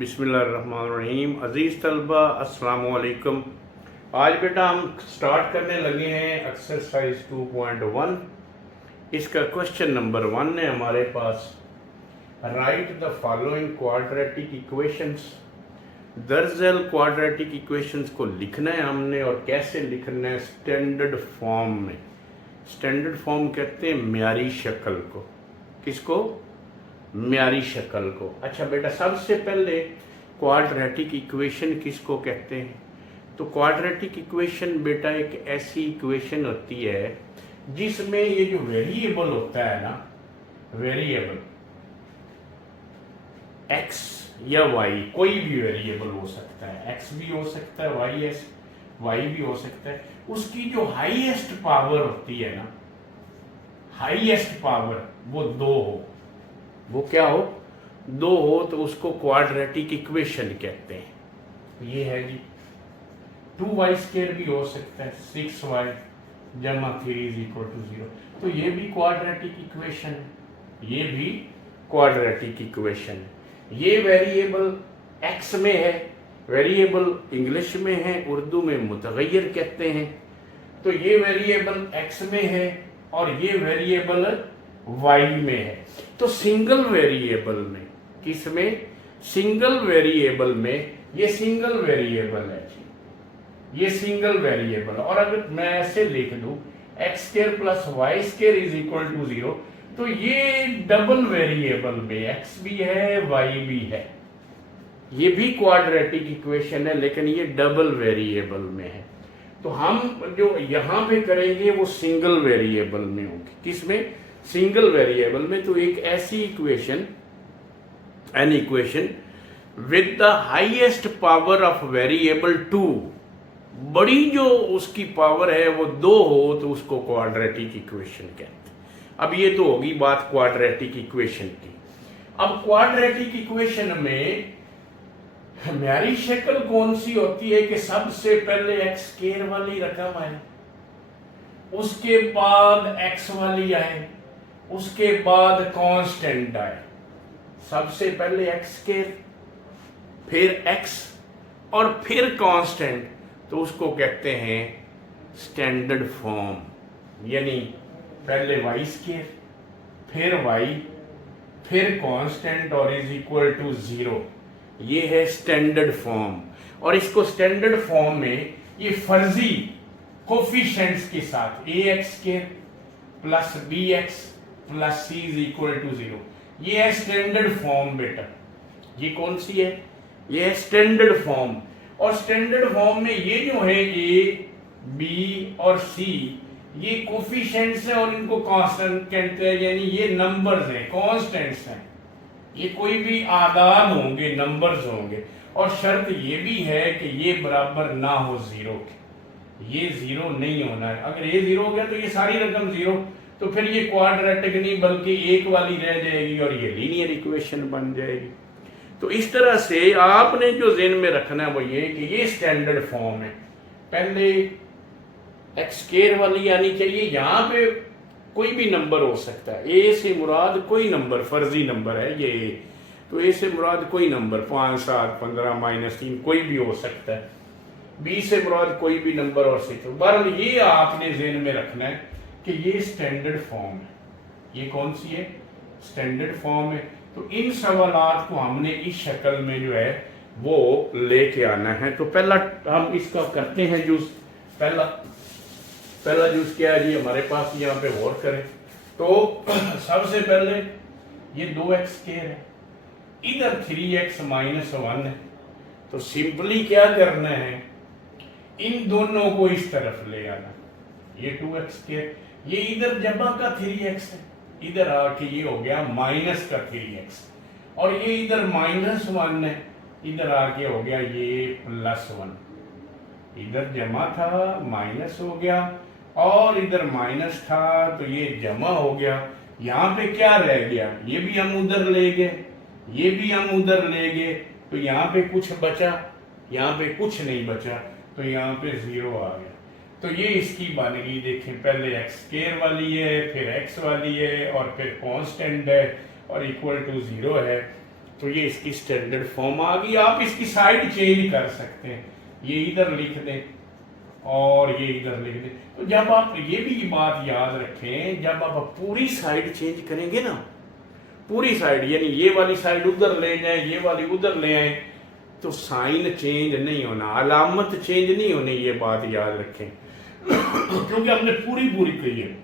बिस्मिल्लाहिर्रहमानिर्रहीम। अज़ीज़ तलबा अस्सलाम वालेकुम। आज बेटा हम स्टार्ट करने लगे हैं एक्सरसाइज 2.1। इसका क्वेश्चन नंबर 1 है हमारे पास। Write the following quadratic equations. दरअसल क्वाड्रेटिक इक्वेशंस को लिखना है हमने, और कैसे लिखना है? स्टैंडर्ड फॉर्म में। स्टैंडर्ड फॉर्म कहते हैं म्यारी शक्ल को। किसको? म्यारी शक्ल को। अच्छा बेटा, सबसे पहले क्वाड्रेटिक इक्वेशन किसको कहते हैं? तो क्वाड्रेटिक इक्वेशन बेटा एक ऐसी इक्वेशन होती है जिसमें ये जो वेरिएबल होता है ना, वेरिएबल x या y, कोई भी वेरिएबल हो सकता है, x भी हो सकता है, y भी हो सकता है, उसकी जो हाईएस्ट पावर होती है ना, हाईएस्ट पावर वो 2 हो। वो क्या हो? 2 हो, तो उसको क्वाड्रेटिक इक्वेशन कहते हैं। ये है जी 2y² भी हो सकता है, 6y जमा 3 = 0। तो ये भी क्वाड्रेटिक इक्वेशन है, ये भी क्वाड्रेटिक इक्वेशन है। ये वेरिएबल x में है, वेरिएबल इंग्लिश में है, उर्दू में मुतगय्यर कहते हैं। तो ये वेरिएबल x में है और ये वेरिएबल y में है। तो सिंगल वेरिएबल में, किसमें? सिंगल वेरिएबल में। ये सिंगल वेरिएबल है जी, ये सिंगल वेरिएबल। और अगर मैं ऐसे लिख दूं x² + y² = 0, तो ये डबल वेरिएबल में x भी है, y भी है। ये भी क्वाड्रेटिक इक्वेशन है, लेकिन ये डबल वेरिएबल में है। तो हम जो यहां पे करेंगे वो सिंगल वेरिएबल में होगी। किसमें? सिंगल वेरिएबल में। तो एक ऐसी equation, an equation with the highest power of variable 2, बड़ी जो उसकी पावर है वो 2 हो, तो उसको क्वाड्रेटिक इक्वेशन कहते हैं। अब ये तो होगी बात क्वाड्रेटिक इक्वेशन की। अब क्वाड्रेटिक इक्वेशन में म्यारी शक्ल कौन सी होती है कि सबसे पहले x² वाली रकम आए, उसके बाद x वाली आए, उसके बाद कांस्टेंट आए। सबसे पहले x², फिर x और फिर कांस्टेंट, तो उसको कहते हैं स्टैंडर्ड फॉर्म। यानी पहले y², फिर y, फिर कांस्टेंट और = 0। ये है स्टैंडर्ड फॉर्म। और इसको स्टैंडर्ड फॉर्म में ये फर्जी कोफिशिएंट्स के साथ ax² + bx + c = 0, ये है स्टैंडर्ड फॉर्म बेटा। ये कौन सी है? ये है स्टैंडर्ड फॉर्म। और स्टैंडर्ड फॉर्म में ये जो है a, b और c, ये कोफिशिएंट्स हैं और इनको कांस्टेंट कहते हैं। यानी ये नंबर्स हैं, कांस्टेंट्स हैं। ये कोई भी आदाद होंगे, नंबर्स होंगे। और शर्त ये भी है कि ये बराबर ना हो 0 के। ये 0 नहीं होना है। अगर ये 0 हो गया तो ये सारी रकम 0, तो फिर ये क्वाड्रेटिक नहीं बल्कि एक वाली रह जाएगी और ये लीनियर इक्वेशन बन जाएगी। तो इस तरह से आपने जो ज़हन में रखना है वो ये कि ये स्टैंडर्ड फॉर्म है। पहले x² वाली आनी चाहिए। यहाँ पे कोई भी नंबर हो सकता है। a से मुराद कोई नंबर, फर्जी नंबर है ये। तो a से मुराद कोई नंबर, 5, 7, 15, -3 कोई भी हो सकता है। b से मुराद कोई भी नंबर और 6। बहरहाल ये आपने ज़हन में रखना है कि ये स्टैंडर्ड फॉर्म है। ये कौन सी है? स्टैंडर्ड फॉर्म है। तो इन सवालात को हमने इस शक्ल में जो है वो लेके आना है। तो पहला हम इसका करते हैं जूस। पहला जूस क्या है जी हमारे पास? यहाँ पे गौर करें तो सबसे पहले ये 2x² है, इधर 3x - 1 है। तो सिंपली क्या करना है, इन दोनों को इस तरफ ले आना। ये 2x², ये इधर जमा का 3x है, इधर आके ये हो गया माइनस का 3x। और ये इधर -1 है, इधर आके हो गया ये +1। इधर जमा था, माइनस हो गया, और इधर माइनस था तो ये जमा हो गया। यहाँ पे क्या रह गया? ये भी हम उधर ले गए, ये भी हम उधर ले गए, तो यहाँ पे कुछ बचा? यहाँ पे कुछ नहीं बचा, तो यहाँ पे 0 आ गया। तो ये इसकी बन गई। देखें, पहले x² वाली है, फिर x वाली है, और फिर कांस्टेंट है और = 0 है। तो ये इसकी स्टैंडर्ड फॉर्म आ गई। आप इसकी साइड चेंज कर सकते हैं, ये इधर लिख दें और ये इधर लिख दें। तो जब आप ये भी बात याद रखें, जब आप पूरी साइड चेंज करेंगे ना, पूरी साइड यानी ये वाली साइड उधर ले जाएं, ये वाली उधर ले आए, तो साइन चेंज नहीं होना, अलामत चेंज नहीं होनी, ये बात याद रखें क्योंकि हमने पूरी पूरी कही है।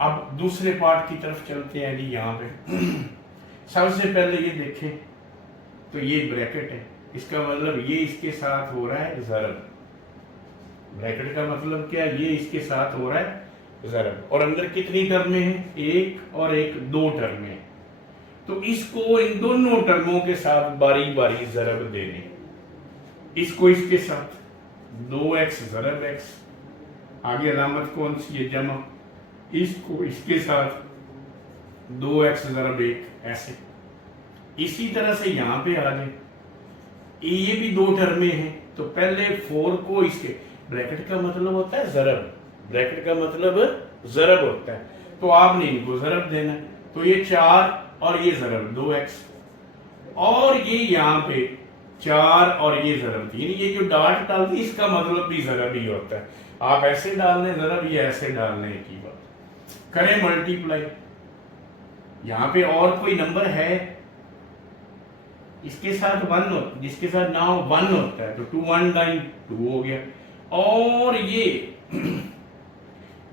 अब दूसरे पार्ट की तरफ चलते हैं जी। यहाँ पे सबसे पहले ये देखें तो ये ब्रैकेट है, इसका मतलब ये इसके साथ हो रहा है ज़रब। ब्रैकेट का मतलब क्या, ये इसके साथ हो रहा है ज़रब, और अंदर कितनी टर्में हैं, एक और एक, दो टर्में। तो इसको इन दोनों टर्मों के साथ बारी बारी ज़रब देने, इसको इसके साथ 2x ज़रब x, आगे अलामत कौन सी है, जमा, इसको इसके साथ 2x ज़रब 1, ऐसे। इसी तरह से यहां पे आ जाए, ये भी दो टर्में हैं, तो पहले 4 को इसके, ब्रैकेट का मतलब होता है ज़रब, ब्रैकेट का मतलब ज़रब होता है, तो आपने इनको ज़रब देना। तो ये 4 और ये ज़रब 2x, और ये यहाँ पे 4 और ये ज़रब 3, ये जो डाट डालती है इसका मतलब भी ज़रब ही होता है। आप ऐसे डाल लें ज़रब, ये ऐसे डालने की बात करें, मल्टीप्लाई। यहाँ पे और कोई नंबर है इसके साथ 1 होता, जिसके साथ ना 1 होता है, तो 2 1 9 2 हो गया। और ये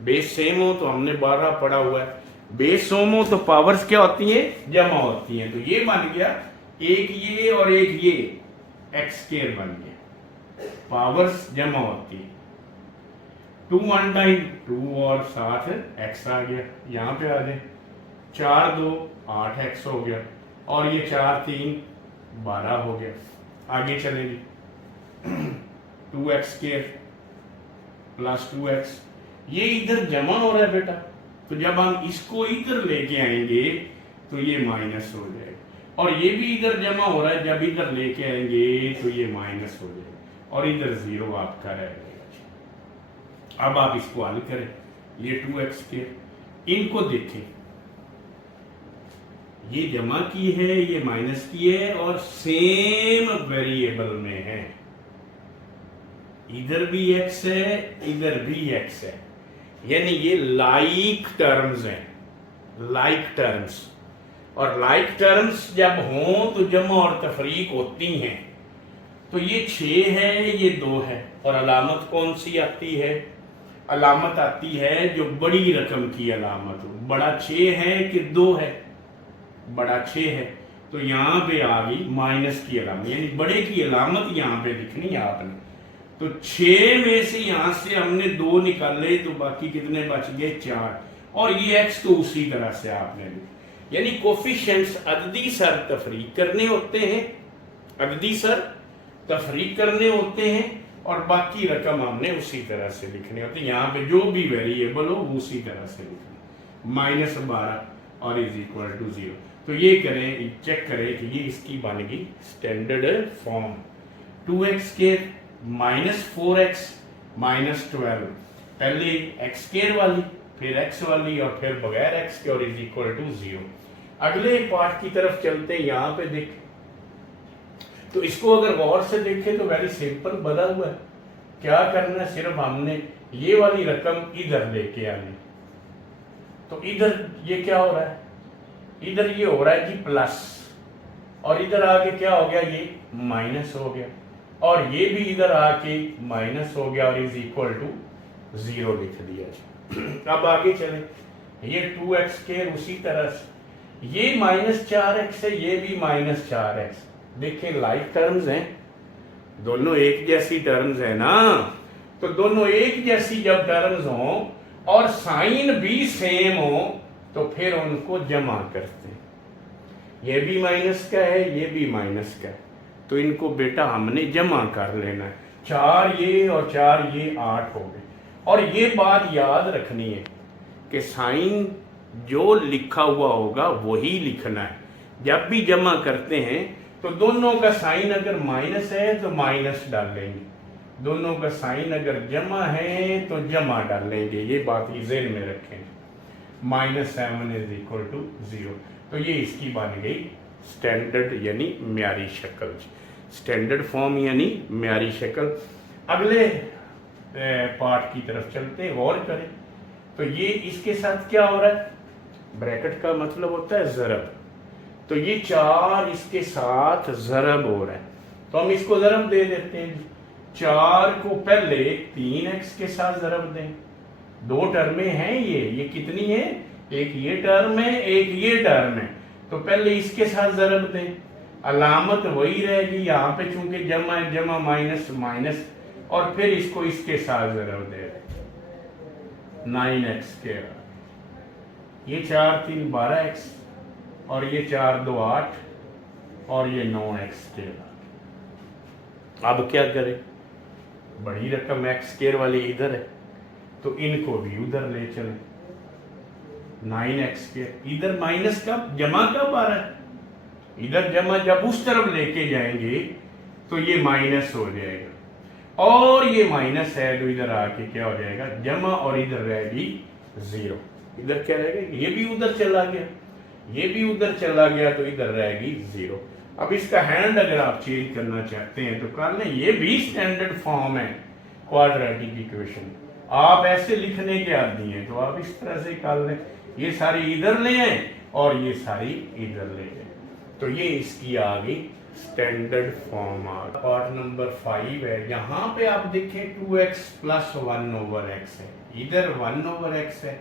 बेस सेम हो तो हमने 12 पढ़ा हुआ है, बेस सेम हो तो पावर्स क्या होती है, जमा होती हैं। तो ये बन गया एक ये और एक ये, एक्स स्क्वायर बन गया, पावर्स जमा होती है। 2 1 9 2 और साथ एक्स आ गया, यहाँ पे आ जाए, 4 2 8 एक्स हो गया, और ये 4 3 12 हो गया। आगे चलेंगे 2x स्क्वायर प्लस 2x, ये इधर जमा हो रहा है बेटा, तो जब हम इसको इधर लेके आएंगे तो ये माइनस हो जाएगा, और ये भी इधर जमा हो रहा है, जब इधर लेके आएंगे तो ये माइनस हो जाएगा, और इधर 0 आपका रह जाएगा। अब आप इसको हल करें, ये 2x स्क्वायर, इनको देखें, ये जमा की है, ये माइनस की है, और सेम वेरिएबल में है, इधर भी x है, इधर भी x है, यानी ये लाइक टर्म्स हैं, लाइक टर्म्स। और लाइक टर्म्स जब हों तो जमा और तफरीक होती हैं। तो ये 6 है, ये 2 है, और अलामत कौन सी आती है, अलामत आती है जो बड़ी रकम की अलामत हो। बड़ा 6 है कि 2 है, बड़ा 6 है, तो यहाँ पे आ गई माइनस की अलामत, यानी बड़े की अलामत यहाँ पे लिखनी है आपने। तो 6 में से यहां से हमने 2 निकाले, तो बाकी कितने बच गए, 4, और ये x तो उसी तरह से आपने लिखा। यानी कोफिशिएंट्स अददी सर तफरीक करने होते हैं, अददी सर तफरीक करने होते हैं, और बाकी रकम हमने उसी तरह से लिखने होते हैं। यहाँ पे जो भी वेरिएबल हो उसी तरह से लिखना, -12 और इज इक्वल टू 0। तो ये करें, चेक करें कि ये इसकी बन गई स्टैंडर्ड फॉर्म, 2x के -4x -12, पहले x स्क्वायर वाली, फिर x वाली, और फिर बगैर x के, और इज इक्वल टू 0। अगले पार्ट की तरफ चलते हैं। यहाँ पे देख, तो इसको अगर गौर से देखें तो वेरी सिंपल बना हुआ है। क्या करना है, सिर्फ हमने ये वाली रकम इधर लेके आनी। तो इधर ये क्या हो रहा है, इधर ये हो रहा है जी प्लस, और इधर आके क्या हो गया, ये माइनस हो गया, और ये भी इधर आके माइनस हो गया, और इज इक्वल टू 0 लिख दिया। अब आगे चले, ये 2x के उसी तरह से, ये -4x है, ये भी -4x। देखिए लाइक टर्म्स हैं, दोनों एक जैसी टर्म्स है ना, तो दोनों एक जैसी जब टर्म्स हों और साइन भी सेम हो, तो फिर उनको जमा करते हैं। ये भी माइनस का है, ये भी माइनस का है, तो इनको बेटा हमने जमा कर लेना है। 4 ये और 4 ये 8 हो गए। और ये बात याद रखनी है कि साइन जो लिखा हुआ होगा वही लिखना है। जब भी जमा करते हैं तो दोनों का साइन अगर माइनस है तो माइनस डालेंगे, दोनों का साइन अगर जमा है तो जमा डालेंगे। ये बात ज़हन में रखें। -7 = 0। तो ये इसकी बन गई स्टैंडर्ड यानी म्यारी शक्ल, स्टैंडर्ड फॉर्म यानी म्यारी शक्ल। अगले पार्ट की तरफ चलते हैं, गौर करें। तो ये इसके साथ क्या हो रहा है, ब्रैकेट का मतलब होता है ज़रब, तो ये 4 इसके साथ ज़रब हो रहा है, तो हम इसको ज़रब दे देते हैं। 4 को पहले 3x के साथ ज़रब दें, 2 टर्में हैं ये कितनी है, एक ये टर्म है एक ये टर्म है, तो पहले इसके साथ ज़रब दें, अलामत वही रहेगी यहाँ पे चूंकि जमा जमा माइनस माइनस, और फिर इसको इसके साथ ज़रब दे 9x के, ये 4 3 12x, और ये 4 2 8, और ये 9x के। अब क्या करें, बड़ी रकम x स्क्वायर वाली इधर है, तो इनको भी उधर ले चलें। 9x स्क्वायर इधर माइनस कब जमा कब आ रहा है, इधर जमा जब उस तरफ लेके जाएंगे तो ये माइनस हो जाएगा, और ये माइनस है तो इधर आके क्या हो जाएगा जमा, और इधर रहेगी 0, इधर क्या रहेगा, ये भी उधर चला गया, ये भी उधर चला गया, तो इधर रहेगी 0। अब इसका हैंड अगर आप चेंज करना चाहते हैं तो कर लें, ये भी स्टैंडर्ड फॉर्म है क्वाड्रेटिक इक्वेशन, आप ऐसे लिखने के आदी हैं तो आप इस तरह से कर लें, ये सारी इधर ले आए और ये सारी इधर ले आए, तो ये इसकी आ गई स्टैंडर्ड फॉर्म। आ पार्ट नंबर 5 है, यहाँ पे आप देखें 2x प्लस 1/x है, इधर 1/x है,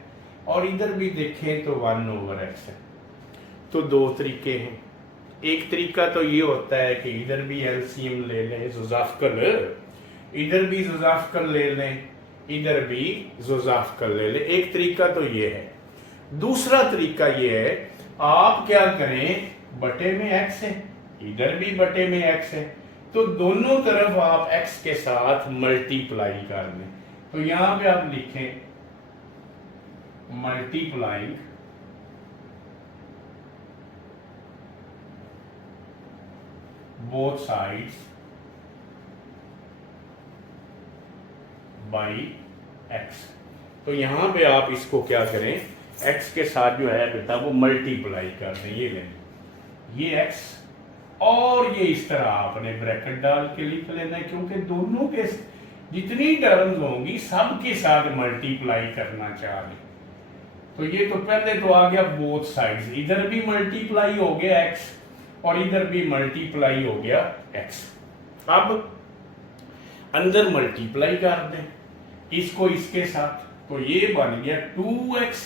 और इधर भी देखें तो 1/x है। तो 2 तरीके हैं, एक तरीका तो ये होता है कि इधर भी एलसीएम ले लें, जुज़ाफ़कल, इधर भी जुज़ाफ़कल ले लें, इधर भी जुज़ाफ़कल ले लें, एक तरीका तो ये है। दूसरा तरीका ये है, आप क्या करें, बटे में x है, इधर भी बटे में x है, तो दोनों तरफ आप x के साथ मल्टीप्लाई कर दें, तो यहां पे आप लिखें multiplying both sides by x, तो यहां पे आप इसको क्या करें, x के साथ जो है बेटा वो मल्टीप्लाई कर दें, ये लें ये x, और ये इस तरह आपने ब्रैकेट डाल के लिख लेना है, क्योंकि दोनों के जितनी टर्म्स होंगी सब के साथ मल्टीप्लाई करना चाह रहे, तो ये तो पहले तो आ गया बोथ साइड्स, इधर भी मल्टीप्लाई हो गया x और इधर भी मल्टीप्लाई हो गया x। अब अंदर मल्टीप्लाई कर दें इसको इसके साथ, तो ये बन गया 2x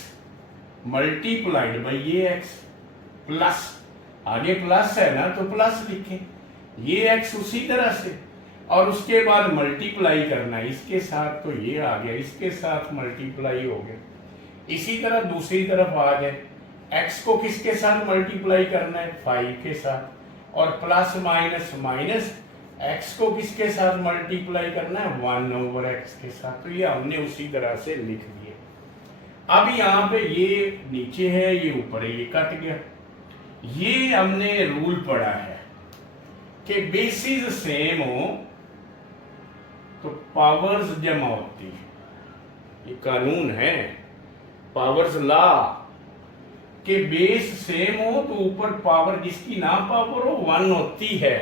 मल्टीप्लाइड बाई ये x, प्लस आगे प्लस है ना तो प्लस लिखें, ये x उसी तरह से, और उसके बाद मल्टीप्लाई करना है इसके साथ, तो ये आ गया इसके साथ मल्टीप्लाई हो गया। इसी तरह दूसरी तरफ आ गए, x को किसके साथ मल्टीप्लाई करना है, 5 के साथ, और प्लस माइनस माइनस x को किसके साथ मल्टीप्लाई करना है, 1/x के साथ, तो ये हमने उसी तरह से लिख दिए। अब यहाँ पे ये नीचे है ये ऊपर है, ये कट गया। ये हमने रूल पढ़ा है कि बेसिस सेम हो तो पावर्स जमा होती है, ये कानून है पावर्स लॉ, के बेस सेम हो तो ऊपर पावर जिसकी ना पावर हो 1 होती है,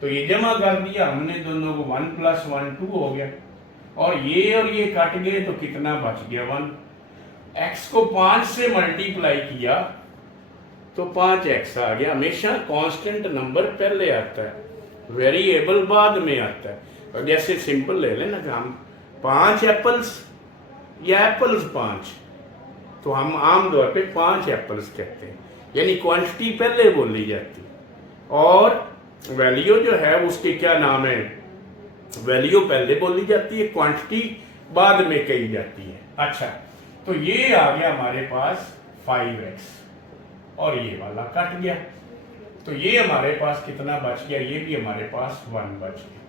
तो ये जमा कर दिया हमने दोनों को, 1 + 1 2 हो गया, और ये कट गए तो कितना बच गया 1। x को 5 से मल्टीप्लाई किया तो 5x आ गया। हमेशा कांस्टेंट नंबर पहले आता है, वेरिएबल बाद में आता है। और जैसे सिंपल ले लेना कि हम 5 एप्पल्स या एप्पल्स 5, तो हम आम तौर पे 5 एप्पल्स कहते हैं, यानी क्वांटिटी पहले बोली जाती है और वैल्यू जो है उसके क्या नाम है, वैल्यू पहले बोली जाती है, क्वांटिटी बाद में कही जाती है। अच्छा, तो ये आ गया हमारे पास 5x और ये वाला कट गया, तो ये हमारे पास कितना बच गया, ये भी हमारे पास 1 बच गया।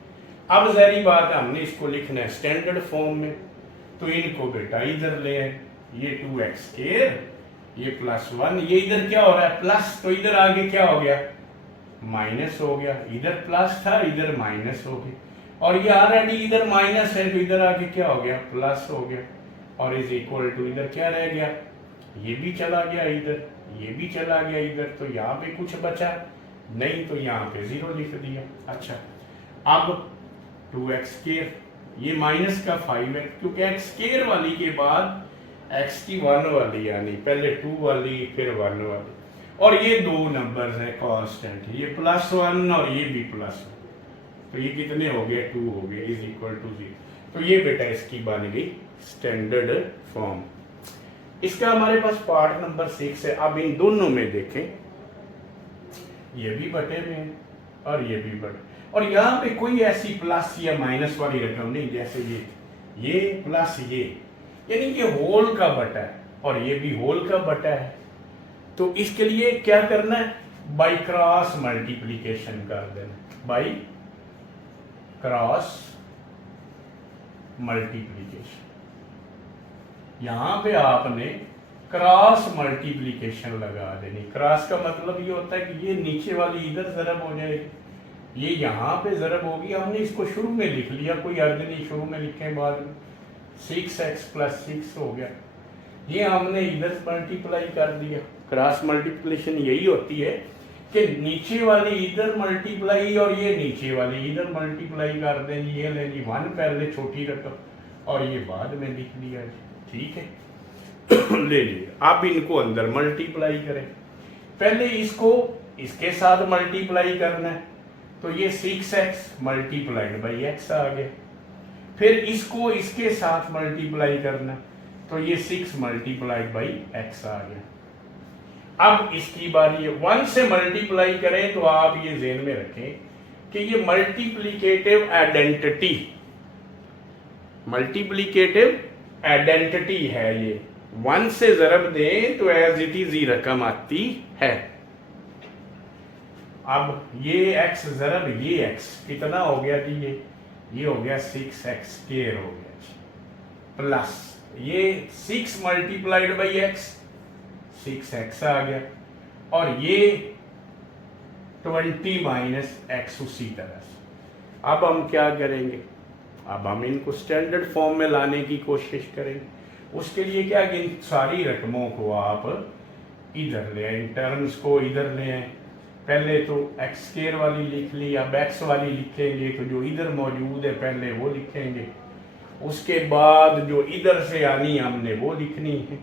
अब जहरी बात है, हमने इसको लिखना है स्टैंडर्ड फॉर्म में, तो इनको बेटा इधर ले आए, ये 2x², ये +1, ये इधर क्या हो रहा है प्लस, तो इधर आगे क्या हो गया माइनस हो गया, इधर प्लस था इधर माइनस हो गया, और ये ऑलरेडी इधर माइनस है तो इधर आगे क्या हो गया प्लस हो गया, और इज इक्वल टू इधर क्या रह गया, ये भी चला गया इधर, ये भी चला गया इधर, तो यहाँ पे कुछ बचा नहीं, तो यहाँ पे 0 लिख दिया। अच्छा, अब 2x², ये माइनस का 5 है, क्योंकि x² वाली के बाद x की 1 वाली आनी, पहले 2 वाली फिर 1 वाली, और ये दो नंबर्स है कांस्टेंट, ये +1 और ये भी +1, तो ये कितने हो गए, 2 हो गए, इज इक्वल टू 0। तो ये बेटा इसकी बन गई स्टैंडर्ड फॉर्म। इसका हमारे पास पार्ट नंबर 6 है। अब इन दोनों में देखें, ये भी बटे में है और ये भी बटे, और यहाँ पे कोई ऐसी प्लस या माइनस वाली रकम नहीं, जैसे ये प्लस ये, यानी ये होल का बटा है और ये भी होल का बटा है। तो इसके लिए क्या करना है, बाई क्रॉस मल्टीप्लीकेशन कर देना, बाई क्रॉस मल्टीप्लीकेशन। यहां पे आपने क्रॉस मल्टीप्लीकेशन लगा देनी। क्रॉस का मतलब ये होता है कि ये नीचे वाली इधर ज़रब हो जाएगी, ये यहाँ पे ज़रब होगी। हमने इसको शुरू में लिख लिया, कोई अर्थ नहीं, शुरू में लिखे बाद में 6x + 6 हो गया, ये हमने इधर मल्टीप्लाई कर दिया। क्रॉस मल्टीप्लिकेशन यही होती है कि नीचे वाली इधर मल्टीप्लाई और ये नीचे वाली इधर मल्टीप्लाई कर दें। ये ले जी 1 पहले छोटी रकम और ये बाद में लिख दिया, ठीक है। ले लीजिए, आप इनको अंदर मल्टीप्लाई करें, पहले इसको इसके साथ मल्टीप्लाई करना है, तो ये 6x × x आ गया। फिर इसको इसके साथ मल्टीप्लाई करना, तो ये 6 × x आ गया। अब इसकी बारी है, 1 से मल्टीप्लाई करें, तो आप ये ज़हन में रखें कि ये मल्टीप्लिकेटिव आइडेंटिटी है। ये 1 से ज़रब दें तो एज इट इज ही रकम आती है। अब ये x ज़रब ये x कितना हो गया जी, ये हो गया 6x² हो गया जी, प्लस ये 6 × x 6x आ गया, और ये 20 - x उसी तरह से। अब हम क्या करेंगे, अब हम इनको स्टैंडर्ड फॉर्म में लाने की कोशिश करेंगे। उसके लिए क्या, इन सारी रकमों को आप इधर ले आए, टर्म्स को इधर ले आए। पहले तो x² वाली लिख ली, अब x वाली लिखेंगे, तो जो इधर मौजूद है पहले वो लिखेंगे, उसके बाद जो इधर से आनी हमने वो लिखनी है।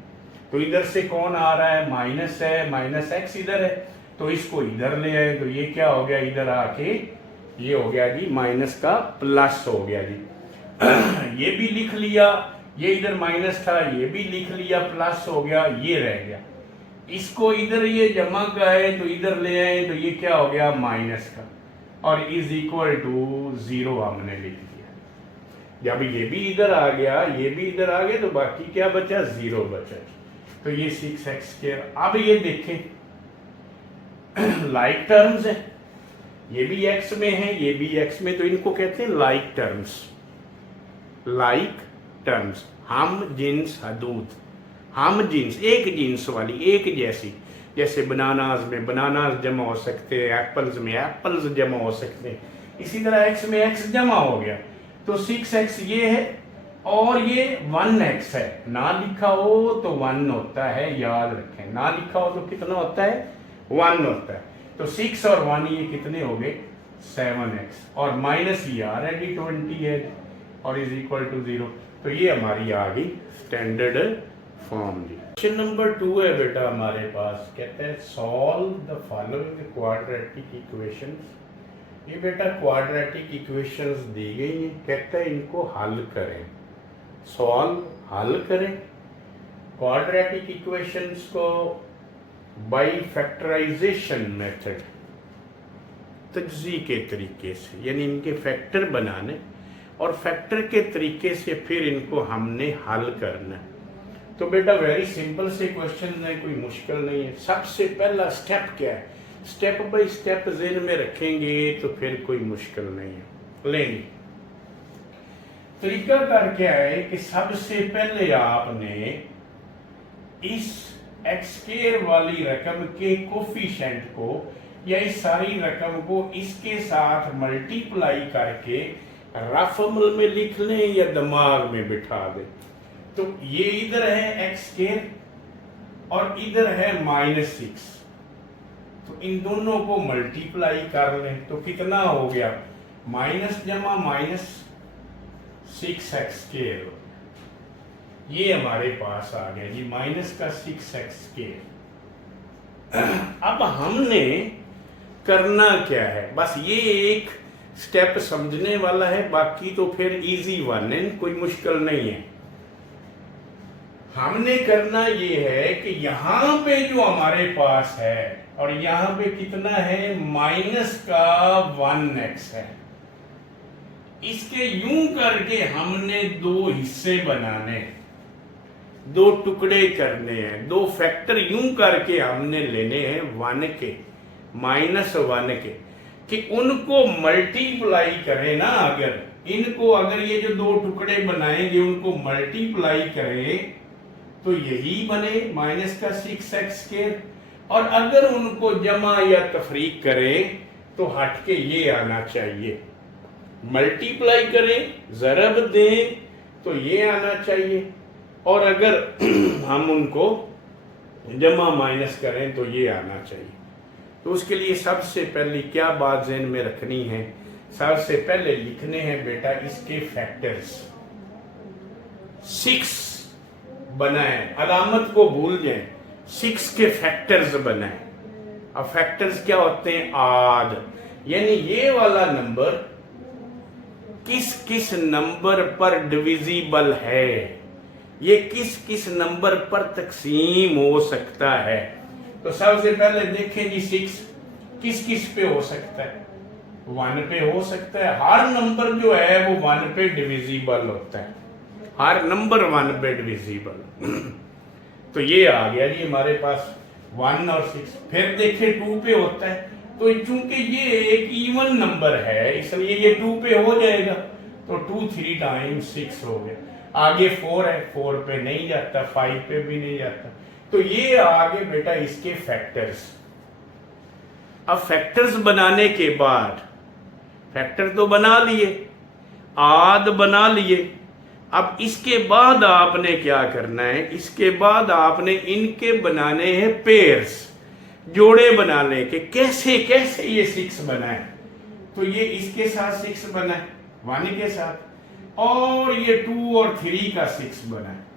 तो इधर से कौन आ रहा है, माइनस है, -x इधर है, तो इसको इधर ले आए, तो ये क्या हो गया, इधर आके ये हो गया जी माइनस का प्लस हो गया जी। ये भी लिख लिया, ये इधर माइनस था, ये भी लिख लिया, प्लस हो गया, ये रह गया। इसको इधर ये जमा का है तो इधर ले आए, तो ये क्या हो गया, माइनस का, और इज इक्वल टू 0 हमने लिख दिया। जब ये भी इधर आ गया, ये भी इधर आ गया, तो बाकी क्या बचा, 0 बचा। तो ये 6x²। अब ये देखें, लाइक टर्म्स है, ये भी x में है, ये भी x में, तो इनको कहते हैं लाइक टर्म्स। लाइक टर्म्स, हम जिन्स हदूद, हम जिन्स, एक जिन्स वाली, एक जैसी, जैसे बनानाज में बनानाज जमा हो सकते हैं, एप्पल्स में एप्पल्स जमा हो सकते हैं, इसी तरह x में x जमा हो गया। तो 6x ये है और ये 1x है, ना लिखा हो तो 1 होता है, याद रखें, ना लिखा हो तो कितना होता है, 1 होता है। तो 6 और 1 ये कितने हो गए, 7x, और माइनस ये ऑलरेडी 20 है, और इज इक्वल टू 0। तो ये हमारी आ गई स्टैंडर्ड फॉर्म जी। क्वेश्चन नंबर 2 है बेटा हमारे पास, कहते हैं solve the following quadratic equations. ये बेटा क्वाड्रेटिक इक्वेशंस दी गई हैं, कहते हैं इनको हल करें, सॉल्व हल करें। क्वाड्रेटिक इक्वेशंस को बाई फैक्टराइजेशन मेथड, तज्ज़ी के तरीके से, यानी इनके फैक्टर बनाने और फैक्टर के तरीके से फिर इनको हमने हल करना है। तो बेटा वेरी सिंपल से क्वेश्चन है, कोई मुश्किल नहीं है। सबसे पहला स्टेप क्या है, स्टेप बाय स्टेप ज़हन में रखेंगे तो फिर कोई मुश्किल नहीं है। लेंगे तरीका कर क्या है कि सबसे पहले आपने इस x² वाली रकम के कोफिशिएंट को या इस सारी रकम को इसके साथ मल्टीप्लाई करके रफ अमल में लिख लें या दिमाग में बिठा दें। तो ये इधर है x², और इधर है -6, तो इन दोनों को मल्टीप्लाई कर लें तो कितना हो गया, माइनस जमा -6x², ये हमारे पास आ गया जी माइनस का 6x²। अब हमने करना क्या है, बस ये एक स्टेप समझने वाला है, बाकी तो फिर इजी वन है, कोई मुश्किल नहीं है। हमने करना ये है कि यहां पे जो हमारे पास है और यहां पे कितना है, माइनस का 1x है, इसके यूं करके हमने दो हिस्से बनाने, दो टुकड़े करने हैं, दो फैक्टर यूं करके हमने लेने हैं 1 के, -1 के, कि उनको मल्टीप्लाई करें ना, अगर इनको, अगर ये जो दो टुकड़े बनाएंगे उनको मल्टीप्लाई करें तो यही बने माइनस का 6x², और अगर उनको जमा या तफरीक करें तो हट के ये आना चाहिए, मल्टीप्लाई करें ज़रब दें तो ये आना चाहिए, और अगर हम उनको जमा माइनस करें तो ये आना चाहिए। तो उसके लिए सबसे पहले क्या बात ज़हन में रखनी है, सबसे पहले लिखने हैं बेटा इसके फैक्टर्स, 6 बनाएं, अलामत को भूल जाएं, 6 के फैक्टर्स बनाएं। अब फैक्टर्स क्या होते हैं, आद, यानी ये वाला नंबर किस किस नंबर पर डिविजिबल है, ये किस किस नंबर पर तकसीम हो सकता है। तो सबसे पहले देखें जी 6 किस किस पे हो सकता है, 1 पे हो सकता है, हर नंबर जो है वो 1 पे डिविजिबल होता है, हर नंबर 1 पे डिविजिबल। तो ये आ गया जी हमारे पास 1 और 6। फिर देखें 2 पे होता है, तो चूंकि ये एक इवन नंबर है इसलिए ये 2 पे हो जाएगा, तो 2 3 टाइम्स 6 हो गया। आगे 4 है, 4 पे नहीं जाता, 5 पे भी नहीं जाता। तो ये आगे बेटा इसके फैक्टर्स। अब फैक्टर्स बनाने के बाद, फैक्टर तो बना लिए, आद बना लिए, अब इसके बाद आपने क्या करना है, इसके बाद आपने इनके बनाने हैं पेयर्स, जोड़े बनाने के। कैसे कैसे ये 6 बना है, तो ये इसके साथ 6 बना है 1 के साथ, और ये 2 और 3 का 6 बना है।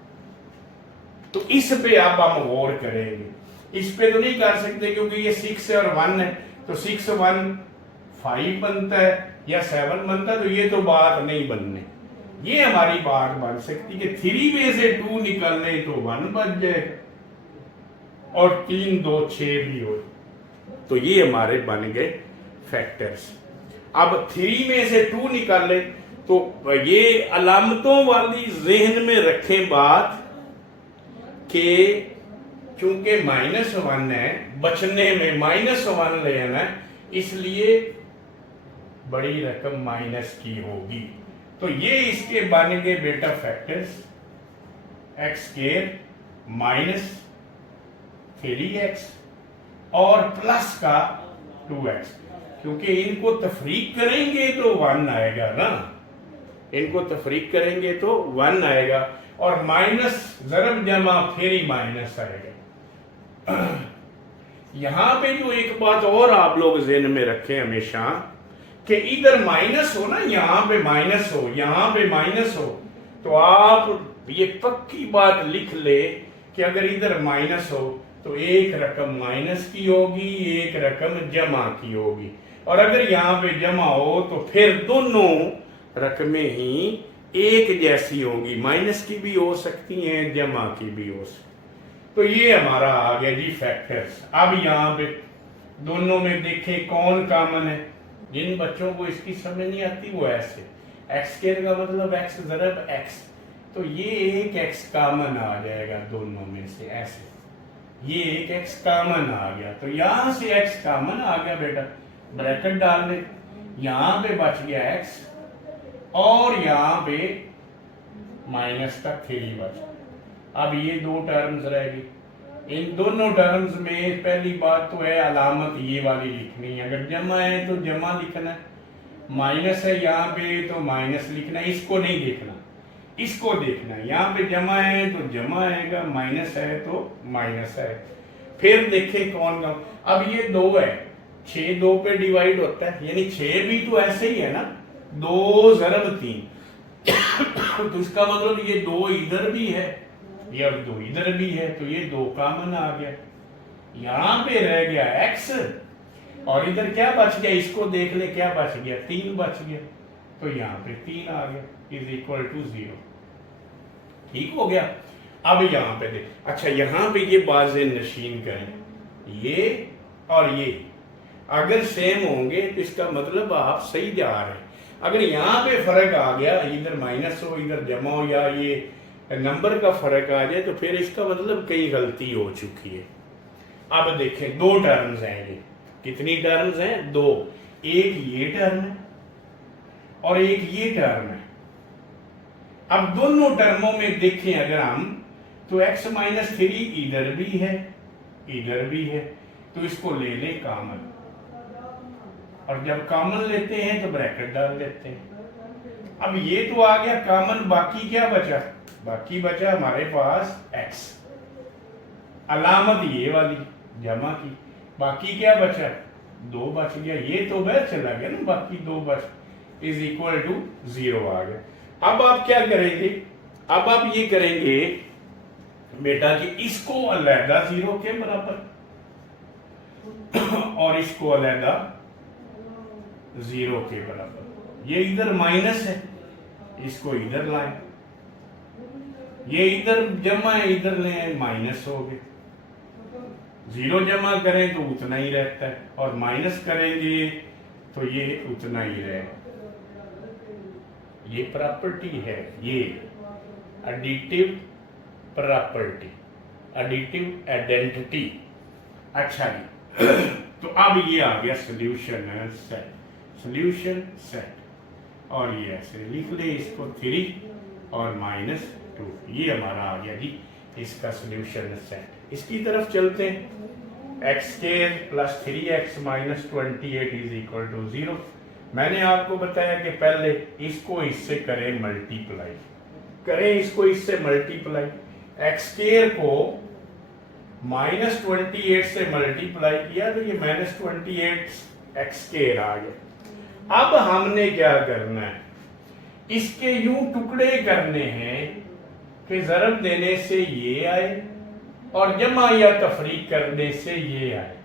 तो इस पे अब हम गौर करेंगे, इस पे तो नहीं कर सकते क्योंकि ये 6 और 1 है, तो 6 1 5 बनता है या 7 बनता है, तो ये तो बात नहीं बनने। ये हमारी बात बन सकती कि 3 में से 2 निकलने तो 1 बच जाएगा, और 3 2 6 भी हो, तो ये हमारे बन गए फैक्टर्स। अब 3 में से 2 निकाले तो ये अलामतों वाली ज़हन में रखें बात कि चूंकि -1 है, बचने में -1 लेना है, इसलिए बड़ी रकम माइनस की होगी। तो ये इसके बन गए बेटा फैक्टर्स, x² -3x और प्लस का 2x, क्योंकि इनको तफरीक करेंगे तो 1 आएगा ना, इनको तफरीक करेंगे तो 1 आएगा, और माइनस ज़रब जमा फिर ही माइनस आएगा। यहां पे जो एक बात और आप लोग ज़हन में रखें हमेशा कि इधर माइनस हो ना, यहां पे माइनस हो, यहां पे माइनस हो, तो आप ये पक्की बात लिख ले कि अगर इधर माइनस हो तो एक रकम माइनस की होगी, एक रकम जमा की होगी, और अगर यहां पे जमा हो तो फिर दोनों रकमें ही एक जैसी होगी, माइनस की भी हो सकती हैं, जमा की भी हो सकती। तो ये हमारा आ गया जी फैक्टर्स। अब यहाँ पे दोनों में देखें कौन कॉमन है, जिन बच्चों को इसकी समझ नहीं आती वो ऐसे, x² का मतलब x ज़रब x, तो ये एक x कॉमन आ जाएगा दोनों में से, ऐसे ये एक x कॉमन आ गया, तो यहां से x कॉमन आ गया बेटा, ब्रैकेट डाल दे, यहां पे बच गया x और यहां पे माइनस का 3 बचा। अब ये दो टर्म्स रहेगी, इन दोनों टर्म्स में पहली बात तो है अलामत ये वाली लिखनी है, अगर जमा है तो जमा लिखना है, माइनस है यहाँ पे तो माइनस लिखना है, इसको नहीं देखना, इसको देखना है, यहाँ पे जमा है तो जमा आएगा, माइनस है तो माइनस है। फिर देखें कौन कौन, अब ये 2 है, 6 2 पे डिवाइड होता है, यानी 6 भी तो ऐसे ही है ना, 2 ज़रब 3 तो इसका मतलब ये 2 इधर भी है, ये अब 2 इधर भी है, तो ये 2 कॉमन आ गया। यहां पे रह गया x और इधर क्या बच गया, इसको देख ले, क्या बच गया, 3 बच गया, तो यहाँ पे 3 आ गया, इज इक्वल टू 0। ठीक हो गया। अब यहाँ पे देख, अच्छा यहाँ पे ये बाज़े नशीन करें, ये और ये अगर सेम होंगे तो इसका मतलब आप सही जा रहे हैं। अगर यहाँ पे फर्क आ गया, इधर माइनस हो इधर जमा हो, या ये नंबर का फर्क आ जाए, तो फिर इसका मतलब कई गलती हो चुकी है। अब देखें 2 टर्म्स हैं, ये कितनी टर्म्स हैं, 2, एक ये टर्म है और एक ये टर्म है। अब दोनों टर्मों में देखें अगर हम, तो x माइनस 3 इधर भी है इधर भी है, तो इसको ले लें कॉमन, और जब कॉमन लेते हैं तो ब्रैकेट डाल देते हैं। अब ये तो आ गया कॉमन, बाकी क्या बचा, बाकी बचा हमारे पास x, अलामत ये वाली जमा की, बाकी क्या बचा, 2 बच गया, ये तो वह चला गया ना, बाकी 2 बच, इज इक्वल टू 0 आ गया। अब आप क्या करेंगे, अब आप ये करेंगे बेटा कि इसको अलहदा 0 के बराबर और इसको अलहदा 0 के बराबर, ये इधर माइनस है, इसको इधर लाएं, ये इधर जमा है इधर ले माइनस हो गए, 0 जमा करें तो उतना ही रहता है, और माइनस करेंगे तो ये उतना ही रहेगा। ये प्रॉपर्टी है, ये एडिटिव प्रॉपर्टी, एडिटिव आइडेंटिटी। अच्छा जी तो अब ये आ गया सॉल्यूशन सेट, सॉल्यूशन सेट, और ये ऐसे लिख ले इसको 3 और -2, ये हमारा आ गया जी इसका सॉल्यूशन सेट। इसकी तरफ चलते हैं, x² + 3x - 28 is equal to 0। मैंने आपको बताया कि पहले इसको इससे करें मल्टीप्लाई, करें इसको इससे मल्टीप्लाई, x² को -28 से मल्टीप्लाई किया तो ये -28x² आ गया। अब हमने क्या करना है, इसके यूं टुकड़े करने हैं कि ज़रब देने से ये आए और जमा या तफरीक करने से ये आए।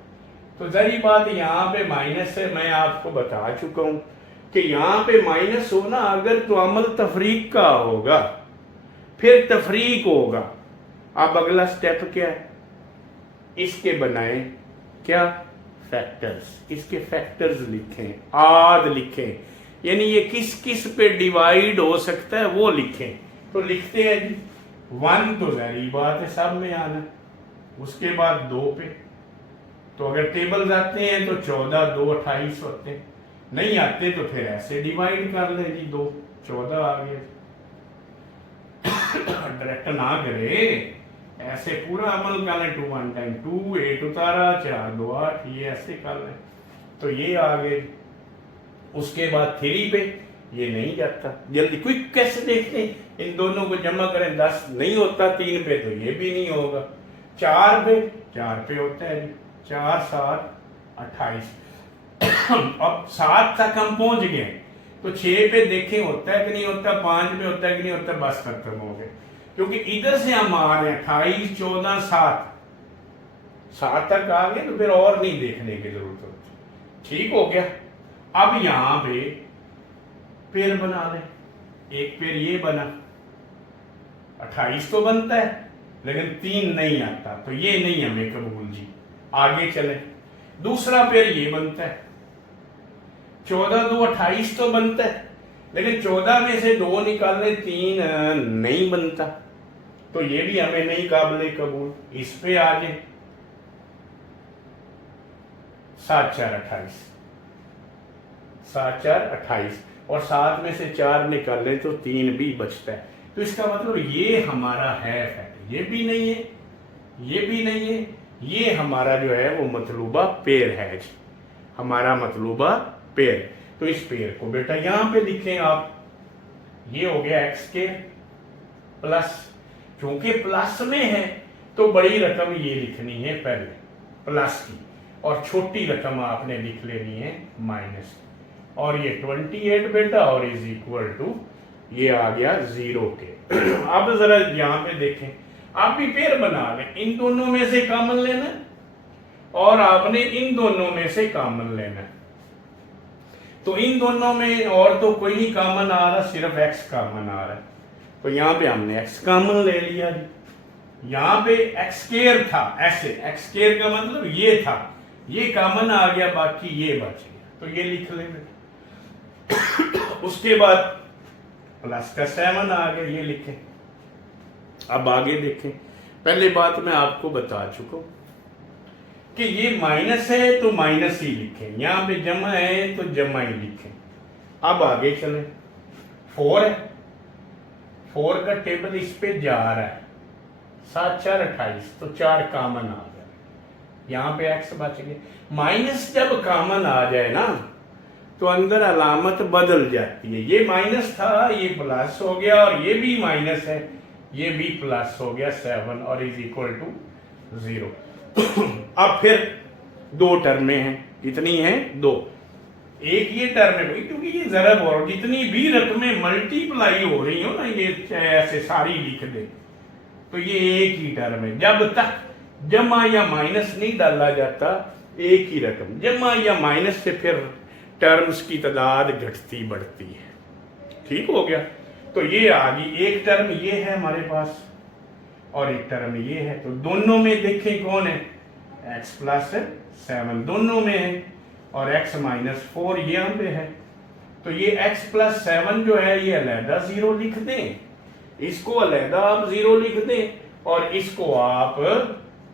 तो जरी बात यहाँ पे माइनस है, मैं आपको बता चुका हूं कि यहाँ पे माइनस होना अगर तो अमल तफरीक का होगा, फिर तफरीक होगा। अब अगला स्टेप क्या है, इसके बनाए क्या फैक्टर्स, इसके फैक्टर्स लिखें, आद लिखें, यानी ये किस किस पे डिवाइड हो सकता है वो लिखें। तो लिखते हैं जी 1 तो जहरी बात है सब में आना, उसके बाद 2 पे, तो अगर टेबल आते हैं तो 14 2 28 होते हैं, नहीं आते तो फिर ऐसे डिवाइड कर ले जी, 2 14 आ गए। डायरेक्ट ना करे, ऐसे पूरा अमल कर लें, 2 1 टाइम 2 8 उतारा 4 2 8, ये ऐसे कर लें तो ये आ गए। उसके बाद 3 पे ये नहीं जाता, जल्दी क्विक कैसे देखते हैं, इन दोनों को जमा करें 10 नहीं होता, 3 पे तो ये भी नहीं होगा, 4 पे होता है 4 7 28। अब 7 तक हम पहुंच गए तो 6 पे देखें होता है कि नहीं होता, 5 पे होता है कि नहीं होता, बस खत्म हो गए, क्योंकि इधर से हम आ रहे हैं 28 14 7 तक आ गए तो फिर और नहीं देखने की जरूरत होती। ठीक हो गया। अब यहां पे पेड़ बना लें, एक पेड़ ये बना, 28 तो बनता है लेकिन 3 नहीं आता, तो ये नहीं हमें कबूल जी, आगे चले। दूसरा पेड़ ये बनता है, 14 2 28 तो बनता है लेकिन 14 में से 2 निकालने 3 नहीं बनता, तो ये भी हमें नहीं काबिल कबूल। इस पे आगे 7 4 28, 7 4 28 और 7 में से 4 निकाले तो 3 भी बचता है, तो इसका मतलब ये हमारा है फैक्टर, ये भी नहीं है, ये भी नहीं है, ये हमारा जो है वो मतलूबा पेड़ है जी, हमारा मतलूबा पेड़। तो इस पेड़ को बेटा यहां पे लिखें आप, ये हो गया x² प्लस, क्योंकि प्लस में है तो बड़ी रकम ये लिखनी है पहले प्लस की, और छोटी रकम आपने लिख लेनी है माइनस की। और ये 28 बेटा और इज इक्वल टू ये आ गया 0 के। अब जरा यहाँ पे देखें, आप भी पेयर बना लें, इन दोनों में से कॉमन लेना और आपने इन दोनों में से कॉमन लेना। तो इन दोनों में और तो कोई नहीं कॉमन आ रहा, सिर्फ x कॉमन आ रहा है, तो यहाँ पे हमने x कॉमन ले लिया जी। यहाँ पे x स्क्वायर था, ऐसे x स्क्वायर का मतलब ये था, ये कॉमन आ गया, बाकी ये बच गया, तो ये लिख लेंगे। उसके बाद प्लस का 7 आ गया, ये लिखें। अब आगे देखें, पहले बात मैं आपको बता चुका हूं कि ये माइनस है तो माइनस ही लिखें, यहां पे जमा है तो जमा ही लिखें। अब आगे चलें, 4 है, 4 का टेबल इस पे जा रहा है, 7 4 28, तो 4 कॉमन आ गया, यहां पे x बच गए। माइनस जब कॉमन आ जाए ना तो अंदर अलामत बदल जाती है, ये माइनस था ये प्लस हो गया, और ये भी माइनस है ये भी प्लस हो गया 7 और इज इक्वल टू 0। अब फिर दो टर्में हैं, कितनी हैं? 2। एक ये टर्म है क्योंकि ये जरब, और जितनी भी रकमें मल्टीप्लाई हो रही हो ना, ये चाहे ऐसे सारी लिख दे तो ये एक ही टर्म है। जब तक जमा या माइनस नहीं डाला जाता एक ही रकम, जमा या माइनस से फिर टर्म्स की तादाद घटती बढ़ती है। ठीक हो गया, तो ये आ गई, एक टर्म ये है हमारे पास और एक टर्म ये है, तो दोनों में देखें कौन है? x प्लस 7 दोनों में है, और x माइनस 4 ये यहाँ पे है, तो ये x प्लस 7 जो है ये अलहदा 0 लिख दें, इसको अलहदा आप 0 लिख दें, और इसको आप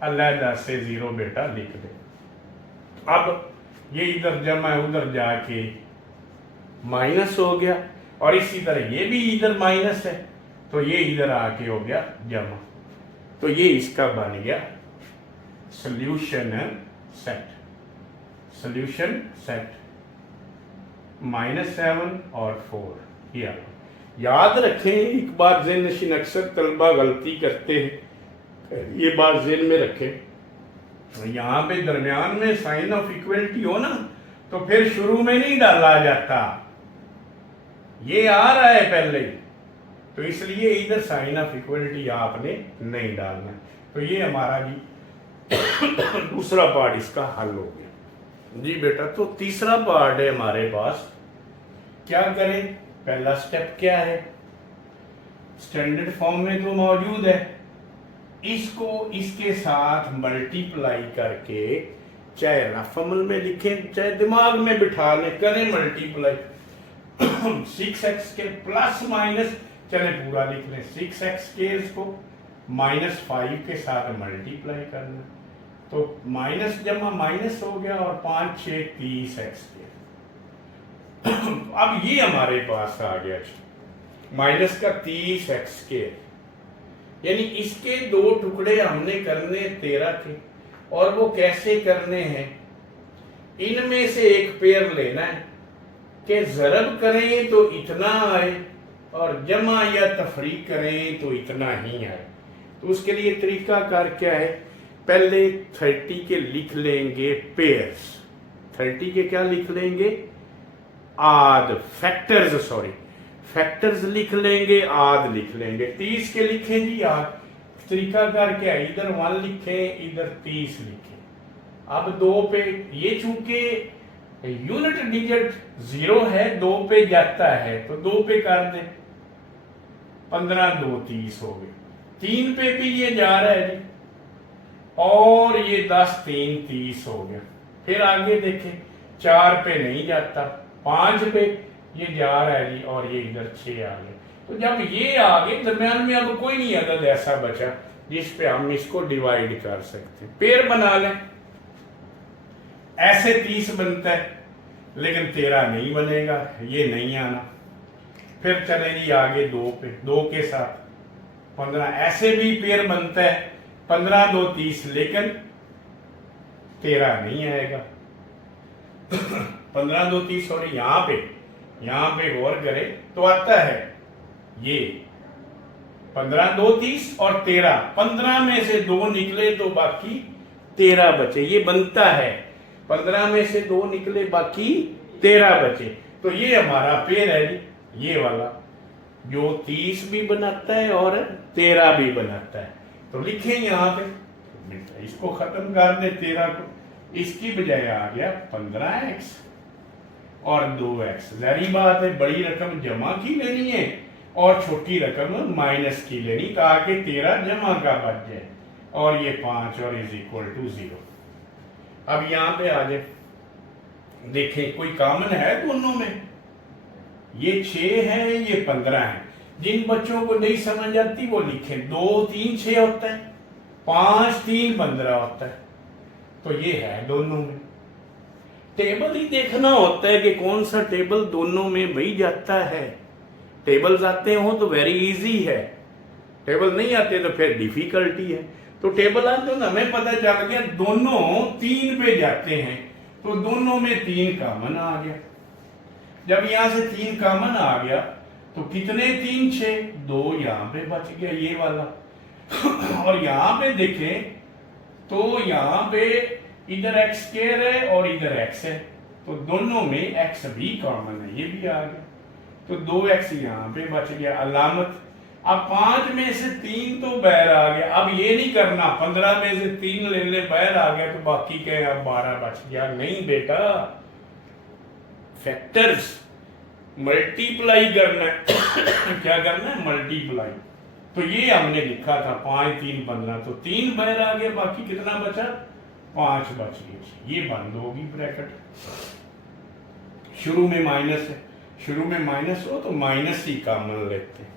अलहदा से 0 बेटा लिख दें। अब ये इधर जमा है, उधर जाके माइनस हो गया, और इसी तरह ये भी इधर माइनस है तो ये इधर आके हो गया जमा, तो ये इसका बन गया सॉल्यूशन सेट। सॉल्यूशन सेट -7 और 4। याद रखें, एक बात ज़हन नशीन, अक्सर तलबा गलती करते हैं, ये बात ज़हन में रखें, यहाँ पे दरमियान में साइन ऑफ इक्वलिटी हो ना तो फिर शुरू में नहीं डाला जाता, ये आ रहा है पहले ही, तो इसलिए इधर साइन ऑफ इक्वलिटी आपने नहीं डालना। तो ये हमारा जी दूसरा पार्ट इसका हल हो गया जी बेटा। तो तीसरा पार्ट है हमारे पास, क्या करें? पहला स्टेप क्या है? स्टैंडर्ड फॉर्म में तो मौजूद है, इसको इसके साथ मल्टीप्लाई करके, चाहे रफ अमल में लिखें चाहे दिमाग में बिठा लें, करें मल्टीप्लाई। 6x के प्लस माइनस, चले पूरा लिख लें, 6x के इसको -5 के साथ मल्टीप्लाई करना, तो माइनस जमा माइनस हो गया, और 5 6 30x के। अब ये हमारे पास आ गया माइनस का 30x के, यानी इसके दो टुकड़े हमने करने 13 के, और वो कैसे करने हैं? इनमें से एक पेयर लेना है कि जरब करें तो इतना आए और जमा या तफरीक करें तो इतना ही आए। तो उसके लिए तरीका कार क्या है? पहले 30 के लिख लेंगे पेयर्स, 30 के क्या लिख लेंगे? आध, फैक्टर्स, सॉरी फैक्टर्स लिख लेंगे, आध लिख लेंगे। 30 के लिखें जी आध, तरीका कार क्या है? इधर 1 लिखें, इधर 30 लिखें। अब 2 पे, ये चूंकि यूनिट डिजिट 0 है, 2 पे जाता है तो 2 पे कर दें, 15 2 30 हो गए। 3 पे भी ये जा रहा है जी, और ये 10 3 30 हो गया। फिर आगे देखें, 4 पे नहीं जाता, 5 पे ये जा रहा है जी, और ये इधर 6 आ गए। तो जब ये आ गए, दरम्यान में अब कोई नहीं अदद ऐसा बचा जिस पे हम इसको डिवाइड कर सकते। पेयर बना लें, ऐसे 30 बनता है लेकिन 13 नहीं बनेगा, ये नहीं आना। फिर चलेगी आगे 2 पे, 2 के साथ 15, ऐसे भी पेयर बनता है 15 2 30, लेकिन 13 नहीं आएगा। 15 2 30, और यहाँ पे गौर करें तो आता है ये 15 2 30 और 13, 15 में से 2 निकले तो बाकी 13 बचे, ये बनता है। 15 में से 2 निकले बाकी 13 बचे, तो ये हमारा पेड़ है जी, ये वाला जो 30 भी बनाता है और 13 भी बनाता है। तो लिखें यहां पे, इसको खत्म कर दे 13 को, इसकी बजाय आ गया 15x और 2x। जारी बात है, बड़ी रकम जमा की लेनी है और छोटी रकम माइनस की लेनी, ताकि 13 जमा का बच जाए और ये 5 और इज इक्वल टू 0। अब यहां पे आ जाए, देखें कोई कॉमन है दोनों में, ये 6 है, ये 15 है। जिन बच्चों को नहीं समझ आती वो लिखें, 2 3 6 होता है, 5 3 15 होता है, तो ये है दोनों में। टेबल ही देखना होता है कि कौन सा टेबल दोनों में बही जाता है। टेबल्स आते हो तो वेरी इजी है, टेबल नहीं आते तो फिर डिफिकल्टी है। तो टेबल आते तो हमें पता चल गया दोनों 3 पे जाते हैं, तो दोनों में 3 कॉमन आ गया। जब यहां से 3 कॉमन आ गया तो कितने 3 6, 2 यहां पे बच गया ये वाला। और यहां पे देखें तो यहां पे इधर x स्क्वायर है और इधर x है, तो दोनों में x भी कॉमन है, ये भी आ गया, तो 2x यहां पे बच गया अलामत। अब 5 में से 3 तो बाहर आ गया, अब ये नहीं करना 15 में से 3 ले ले बाहर आ गया तो बाकी क्या, अब 12 बच गया। नहीं बेटा, फैक्टर्स मल्टीप्लाई करना है। क्या करना है, मल्टीप्लाई। तो ये हमने लिखा था 5 3 15, तो 3 बाहर आ गया, बाकी कितना बचा, 5 बच गए। ये बंद होगी ब्रैकेट। शुरू में माइनस है, शुरू में माइनस हो तो माइनस ही कॉमन लेते हैं,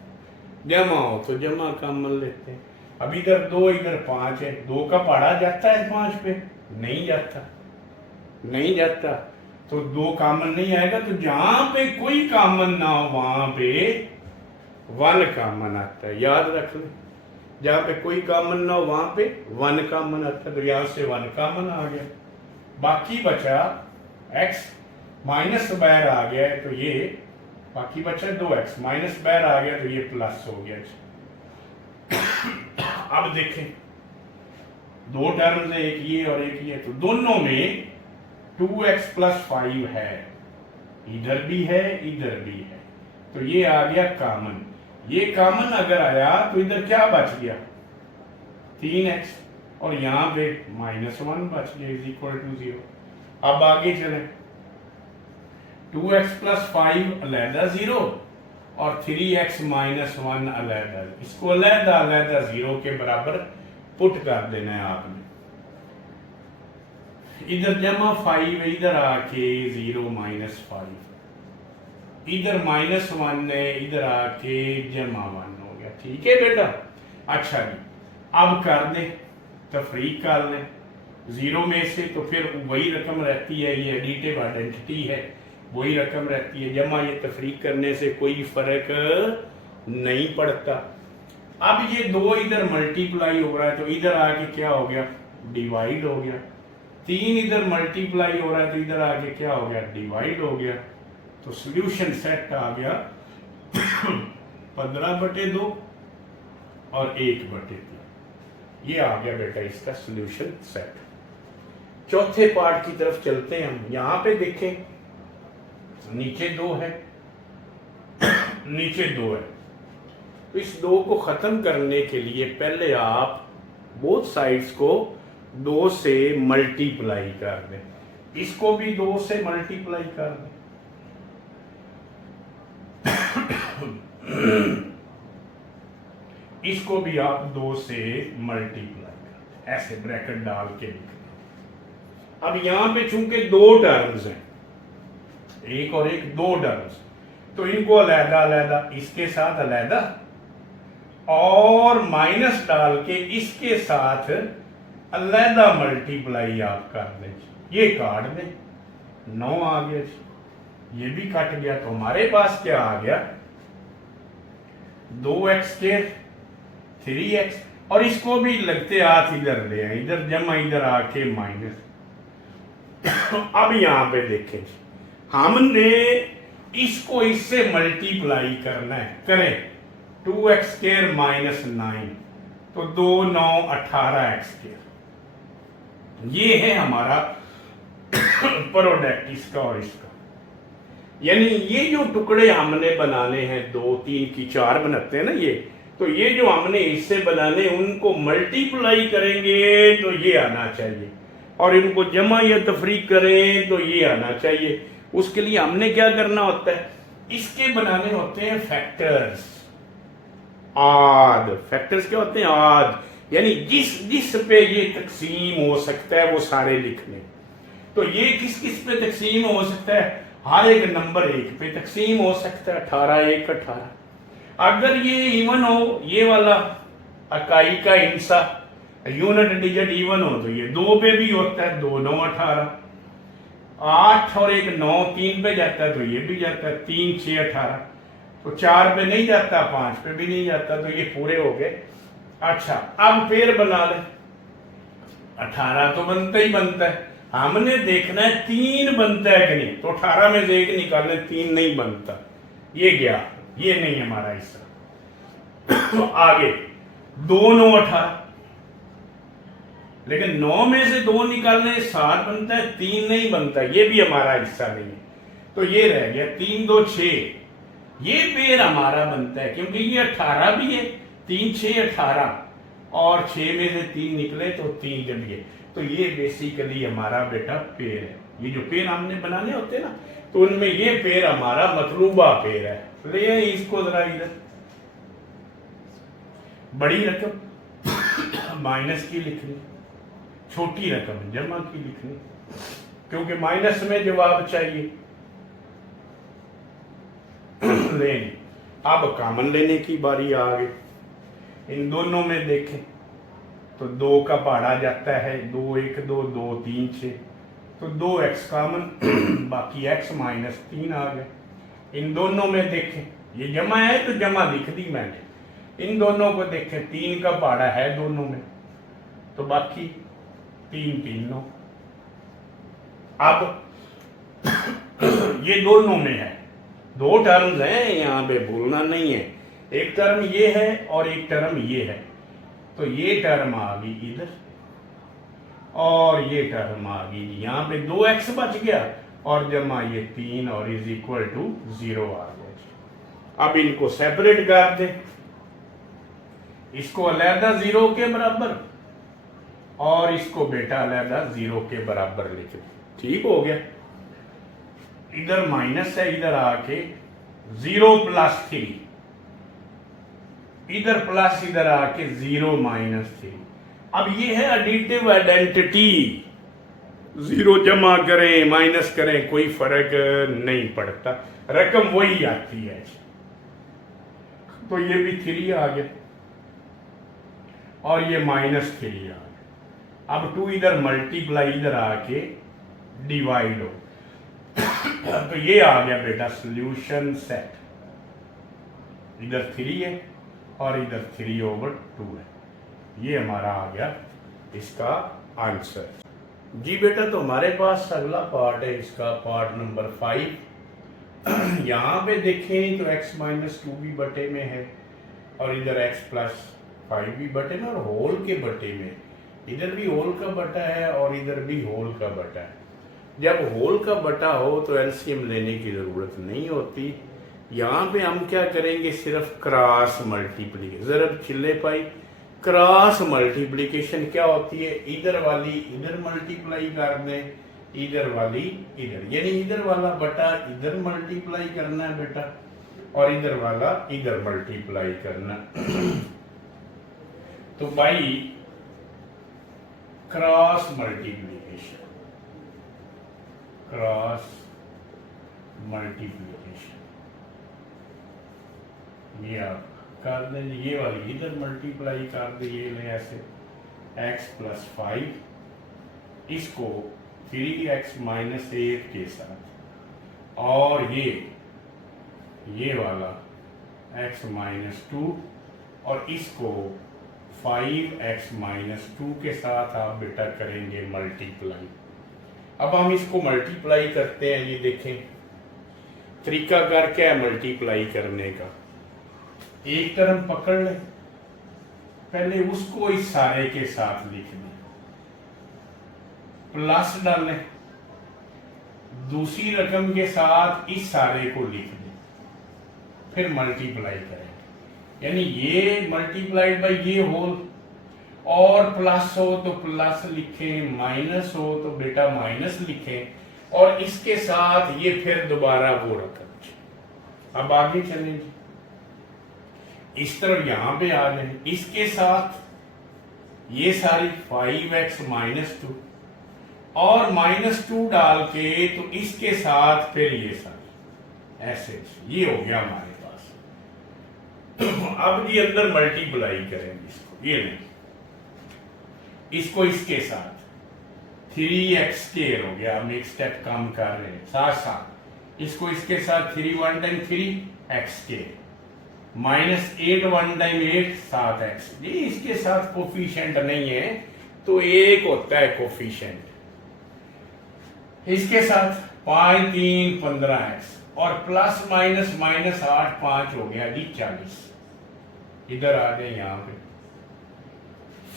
जमा हो तो जमा कॉमन लेते हैं। अब इधर 2 इधर 5 है, 2 का पढ़ा जाता है 5 पे, नहीं जाता, नहीं जाता, तो 2 कॉमन नहीं आएगा। तो जहां पे कोई कॉमन ना हो वहां पे 1 कॉमन आता है, याद रख ले। जहां पे कोई कॉमन ना हो वहां पे 1 कॉमन आता है, तो यहां से 1 कॉमन आ गया। बाकी बचा x, माइनस बाहर आ गया है तो ये बाकी बचा 2x, माइनस बाहर आ गया तो ये प्लस हो गया। अब देखें 2 टर्म्स है, एक ये और एक ये, तो दोनों में 2x प्लस 5 है, इधर भी है इधर भी है, तो ये आ गया कॉमन। ये कॉमन अगर आया तो इधर क्या बच गया, 3x, और यहां पे -1 बच गया इज इक्वल टू 0। अब आगे चले, 2x प्लस 5 अलहदा 0 और 3x माइनस 1 अलहदा, इसको अलहदा अलहदा 0 के बराबर पुट कर देना है आपने। इधर जमा 5 है, इधर आके 0 माइनस 5, इधर -1 है, इधर आके जमा 1 हो गया। ठीक है बेटा, अच्छा जी, अब कर दे तफरीक कर ले 0 में से, तो फिर वही रकम रहती है, ये एडिटिव आइडेंटिटी है, वही रकम रहती है, जमा ये तफरीक करने से कोई फर्क नहीं पड़ता। अब ये 2 इधर मल्टीप्लाई हो रहा है तो इधर आके क्या हो गया, डिवाइड हो गया। 3 इधर मल्टीप्लाई हो रहा है तो इधर आके क्या हो गया, डिवाइड हो गया। तो सॉल्यूशन सेट आ गया 15/2 और 1/3, ये आ गया बेटा इसका सॉल्यूशन सेट। चौथे पार्ट की तरफ चलते हैं हम। यहां पे देखें नीचे 2 है, नीचे 2 है, तो इस 2 को खत्म करने के लिए पहले आप बोथ साइड्स को 2 से मल्टीप्लाई कर दें, इसको भी 2 से मल्टीप्लाई कर दें। इसको भी आप 2 से मल्टीप्लाई कर दें, ऐसे ब्रैकेट डाल के लिखना। अब यहां पे चूंकि 2 टर्म्स हैं, एक और एक 2 टर्म्स, तो इनको अलहदा अलहदा, इसके साथ अलहदा और माइनस डाल के इसके साथ अलहदा मल्टीप्लाई आप कर दें। ये काट दें, 9 आ गया, ये भी कट गया, तो हमारे पास क्या आ गया, 2x के 3x, और इसको भी लगते हाथ इधर ले आए, इधर जमा इधर आके माइनस। अब यहां पे देखें, हमने इसको इससे मल्टीप्लाई करना है, करें 2x² माइनस 9, तो 2 9 18x²। ये है हमारा प्रोडक्ट इसका और इसका। यानी ये जो टुकड़े हमने बनाने हैं 2 3 की 4 बनाते हैं ना ये, तो ये जो हमने हिस्से बनाने उनको मल्टीप्लाई करेंगे तो ये आना चाहिए, और इनको जमा या तफरीक करें तो ये आना चाहिए। उसके लिए हमने क्या करना होता है, इसके बनाने होते हैं फैक्टर्स। आद फैक्टर्स क्या होते हैं, आद यानी जिस पे ये तकसीम हो सकता है वो सारे लिखने। तो ये किस किस पे तकसीम हो सकता है, हर एक नंबर 1 पे तकसीम हो सकता है, 18 1 18। अगर ये इवन हो, ये वाला इकाई का हिस्सा यूनिट डिजिट इवन हो तो ये 2 पे भी होता है, 2 9 18। 8 और 1 9 3 पे जाता है तो ये भी जाता है, 3 6 18। तो 4 पे नहीं जाता, 5 पे भी नहीं जाता, तो ये पूरे हो गए। अच्छा अब फिर बना ले, 18 तो बनता ही बनता है, हमने देखना है 3 बनता है कि नहीं। तो 18 में से 1 निकालने, 3 नहीं बनता, ये गया, ये नहीं हमारा हिस्सा। तो आगे 2 9 18, लेकिन 9 में से 2 निकालने 7 बनता है, 3 नहीं बनता, ये भी हमारा हिस्सा नहीं है। तो ये रह गया 3 2 6, ये पेड़ हमारा बनता है क्योंकि ये 18 भी है, 3 6 18, और 6 में से 3 निकले तो 3 जब ये, तो ये बेसिकली हमारा बेटा पेड़ है। ये जो पेड़ हमने बनाने होते हैं ना, तो उनमें ये पेड़ हमारा मतलूबा पेड़ है। ले इसको जरा इधर, बड़ी रकम माइनस की लिखनी, छोटी रकम जमा की लिखनी, क्योंकि माइनस में जवाब चाहिए। लेनी, अब कॉमन लेने की बारी आ गई। इन दोनों में देखें तो 2 का पहाड़ा जाता है, 2 1 2 2 3 6, तो 2x कॉमन, बाकी x माइनस 3 आ गए। इन दोनों में देखें, ये जमा है तो जमा लिख दी मैंने। इन दोनों को देखें, 3 का पहाड़ा है दोनों में, तो बाकी 3 3 9। अब ये दोनों में है, 2 टर्म्स हैं, यहाँ पे भूलना नहीं है। एक टर्म ये है और एक टर्म ये है, तो ये टर्म आ गई इधर और ये टर्म आ गई यहाँ पे, 2x बच गया और जमा ये 3 और इज इक्वल टू 0 आ गया। अब इनको सेपरेट कर दे, इसको अलहदा 0 के बराबर और इसको बेटा अलहदा 0 के बराबर लिख दे, ठीक हो गया। इधर माइनस है, इधर आके 0 + 3, इधर प्लस, इधर आके 0 - 3। अब ये है एडिटिव आइडेंटिटी, 0 जमा करें माइनस करें कोई फर्क नहीं पड़ता, रकम वही आती है। तो ये भी 3 आ गया और ये -3 आ गया। अब 2 इधर मल्टीप्लाई, इधर आके डिवाइड हो, तो ये आ गया बेटा सॉल्यूशन सेट। इधर 3 है और इधर 3/2 है, ये हमारा आ गया इसका आंसर। जी बेटा, तो हमारे पास अगला पार्ट है, इसका पार्ट नंबर 5। यहाँ पे देखें तो x - 2 भी बटे में है और इधर x + 5 भी बटे में और होल के बटे में, इधर भी होल का बटा है और इधर भी होल का बटा है। जब होल का बटा हो तो एलसीएम लेने की ज़रूरत नहीं होती। यहाँ पे हम क्या करेंगे, सिर्फ क्रॉस मल्टीप्लिकेशन, ज़रब छिल्ले पाई। क्रॉस मल्टीप्लिकेशन क्या होती है, इधर वाली इधर मल्टीप्लाई कर दें, इधर वाली इधर, यानी इधर वाला बटा इधर मल्टीप्लाई करना है बेटा और इधर वाला इधर मल्टीप्लाई करना। तो भाई क्रॉस मल्टीप्लिकेशन, क्रॉस मल्टीप्लिकेशन ये आप कर दें, ये वाली इधर मल्टीप्लाई कर दे, ये ले ऐसे x + 5, इसको 3x - 8 के साथ, और ये वाला x - 2 और इसको 5x - 2 के साथ आप बेटा करेंगे मल्टीप्लाई। अब हम इसको मल्टीप्लाई करते हैं, ये देखें तरीका कर क्या है मल्टीप्लाई करने का। एक टर्म पकड़ ले, पहले उसको इस सारे के साथ लिख दें, प्लस डालें, दूसरी रकम के साथ इस सारे को लिख दें, फिर मल्टीप्लाई करें, यानी ये मल्टीप्लाइड बाय ये होल, और प्लस हो तो प्लस लिखें, माइनस हो तो बेटा माइनस लिखें, और इसके साथ ये फिर दोबारा वो रकम। अब आगे चलें, इस तरफ यहां पे आ जाए, इसके साथ ये सारी 5x -2 और -2 डाल के तो इसके साथ फिर ये सारी ऐसे, ये हो गया हमारे पास। अब ये अंदर मल्टीप्लाई करेंगे इसको, ये नहीं, इसको इसके साथ 3x² हो गया, हम एक स्टेप कम कर रहे हैं, साथ साथ इसको इसके साथ 3 1 टाइम 3x² -8 1 टाइम 8 7x। ये इसके साथ कोफिशिएंट नहीं है तो एक होता है कोफिशिएंट, इसके साथ 5 3 15x और प्लस माइनस -8 5 हो गया जी 40। इधर आ गए यहां पे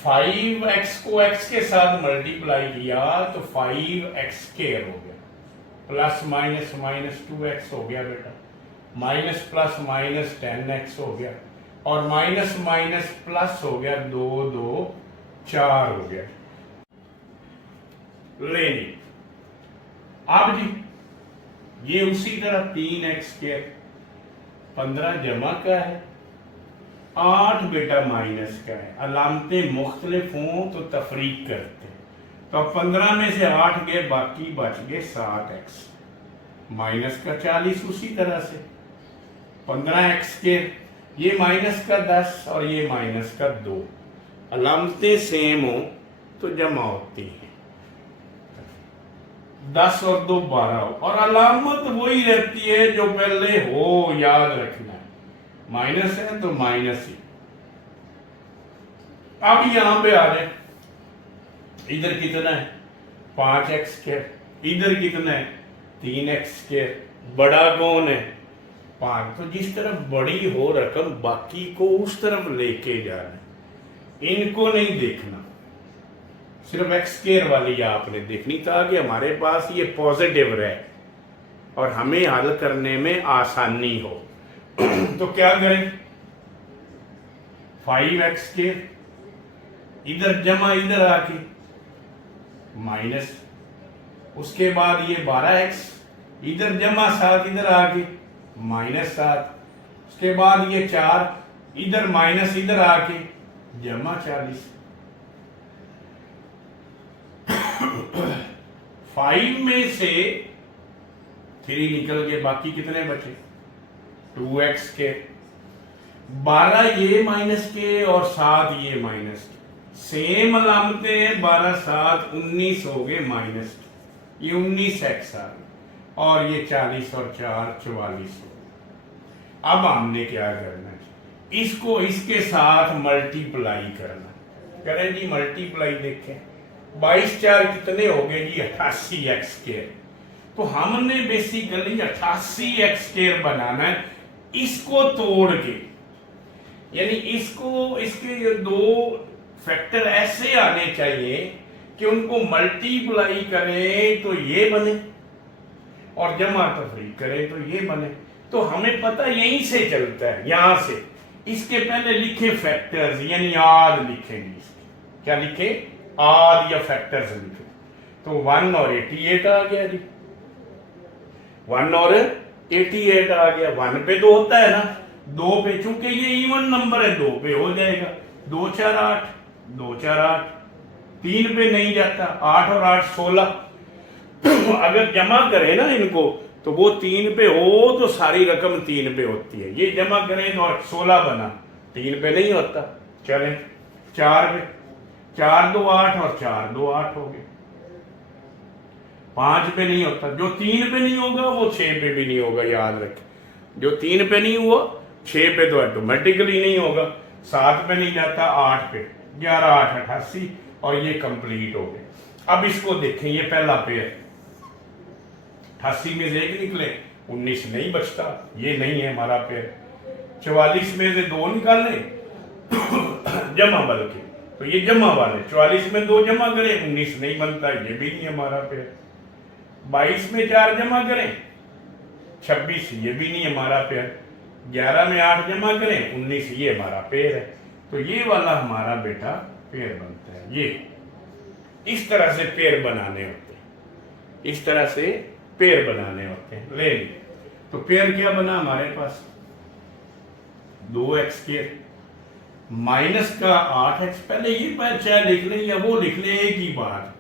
5x को x के साथ मल्टीप्लाई किया तो 5x² हो गया, प्लस माइनस -2x हो गया बेटा, माइनस प्लस माइनस 10x हो गया, और माइनस माइनस प्लस हो गया 2 2 4 हो गया। ले जी, अब जी ये उसी तरह 3x² 15 जमा का है, 8 बेटा माइनस का है, अलामतें मुख्तलिफ हों तो तफरीक करते हैं, तो अब 15 में से 8 गए, बाकी बच गए 7x, माइनस का 40 उसी तरह से 15x², ये माइनस का 10 और ये माइनस का 2, अलामतें सेम हो तो जमा होती है, 10 और 2 12 हो, और अलामत वही रहती है जो पहले हो, याद रखना है, माइनस है तो माइनस ही। अब यहां पे आ जाए, इधर कितना है 5x², इधर कितना है 3x², बड़ा कौन है 5, तो जिस तरफ बड़ी हो रकम बाकी को उस तरफ लेके जाना है, इनको नहीं देखना, सिर्फ x² वाली आपने देखनी, ताकि हमारे पास ये पॉजिटिव रहे और हमें हल करने में आसानी हो। तो क्या करें, 5x² इधर जमा, इधर आके माइनस, उसके बाद ये 12x इधर जमा 7 इधर आके -7, उसके बाद ये 4 इधर माइनस इधर आके जमा 40। 5 में से 3 निकल गए, बाकी कितने बचे 2x², 12 ये माइनस के और 7 ये माइनस के, सेम अलामतें हैं, 12 7 19 हो गए माइनस, ये 19x आ गए, और ये 40 और 4 44 हो गए। अब हमने क्या करना है, इसको इसके साथ मल्टीप्लाई करना, करें जी मल्टीप्लाई, देखें 22 4 कितने हो गए जी 88x², तो हमने बेसिकली 88x² बनाना है, इसको तोड़ के, यानी इसको, इसके ये 2 फैक्टर ऐसे आने चाहिए कि उनको मल्टीप्लाई करें तो ये बने और जमा तफरीक करें तो ये बने, तो हमें पता यहीं से चलता है, यहां से इसके पहले लिखे फैक्टर्स, यानी आद लिखेंगे, इसके क्या लिखे, आद या फैक्टर्स लिखे, तो 1 और 88 आ गया जी, 1 और 88 आ गया, 1 पे 2 होता है ना, 2 पे चूंकि ये इवन नंबर है 2 पे हो जाएगा, 2 4 8 2 4 8, 3 पे नहीं जाता, 8 और 8 16, अगर जमा करें ना इनको तो वो 3 पे हो तो सारी रकम 3 पे होती है, ये जमा करें तो 16 बना, 3 पे नहीं होता, चलें 4 पे, 4 2 8 और 4 2 8 हो गए, 5 पे नहीं होता, जो 3 पे नहीं होगा वो 6 पे भी नहीं होगा, याद रखें, जो 3 पे नहीं हुआ 6 पे तो ऑटोमेटिकली नहीं होगा, 7 पे नहीं जाता, 8 पे, 11 8 88, और ये कंप्लीट हो गए। अब इसको देखें, ये पहला पेयर 88 में से 1 निकले, 19 नहीं बचता, ये नहीं है हमारा पेयर, 44 में से 2 निकालें जमा, बल्कि तो ये जमा वाले 44 में 2 जमा करें 19 नहीं बनता, ये भी नहीं हमारा पेयर। 22 में 4 जमा करें 26, ये भी नहीं हमारा पेयर। 11 में 8 जमा करें 19, ये हमारा पेयर है। तो ये वाला हमारा बेटा पेयर बनता है। ये इस तरह से पेयर बनाने होते हैं, इस तरह से पेयर बनाने होते हैं। ले ली तो पेयर क्या बना हमारे पास, 2x² माइनस का 8x, पहले ये चाहे लिख लें या वो लिख लें एक ही बात,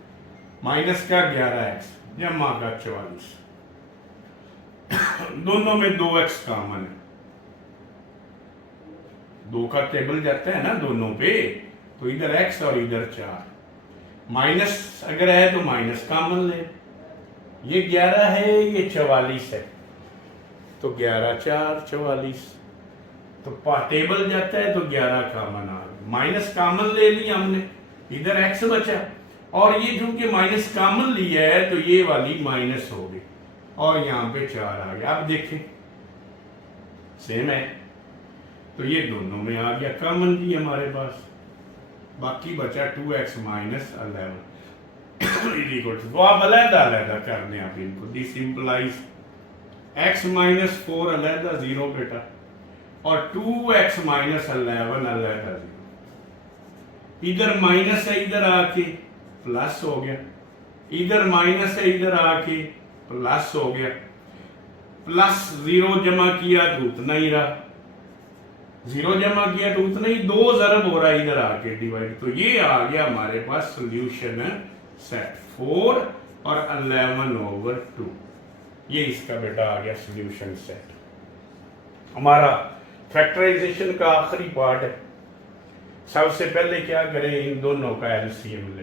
माइनस का 11x जमा का 44, दोनों में 2x कॉमन है, 2 का टेबल जाता है ना दोनों पे, तो इधर x और इधर 4, माइनस अगर है तो माइनस कॉमन ले, ये 11 है ये 44 है, तो 11 4 44, तो टेबल जाता है तो 11 कॉमन आ गया, माइनस कॉमन ले लिया हमने, इधर x बचा, और ये चूंकि माइनस कॉमन लिया है तो ये वाली माइनस हो गई और यहाँ पे 4 आ गया। आप देखें सेम है, तो ये दोनों में आ गया कॉमन भी हमारे पास, बाकी बचा 2x माइनस 11 तो आप अलग-अलग करने आप इनको, दिस इंप्लाइज x माइनस 4 अलग 0 बेटा, और 2x माइनस 11 अलग 0, इधर माइनस है इधर आके प्लस हो गया, इधर माइनस है इधर आके प्लस हो गया, प्लस 0 जमा किया तो उतना ही रहा, 0 जमा किया तो उतना ही, 2 ज़रब हो रहा है इधर आके डिवाइड, तो ये आ गया हमारे पास सॉल्यूशन सेट 4 और 11/2, ये इसका बेटा आ गया सॉल्यूशन सेट। हमारा फैक्टराइजेशन का आखिरी पार्ट है। सबसे पहले क्या करें, इन दोनों का एलसीएम ले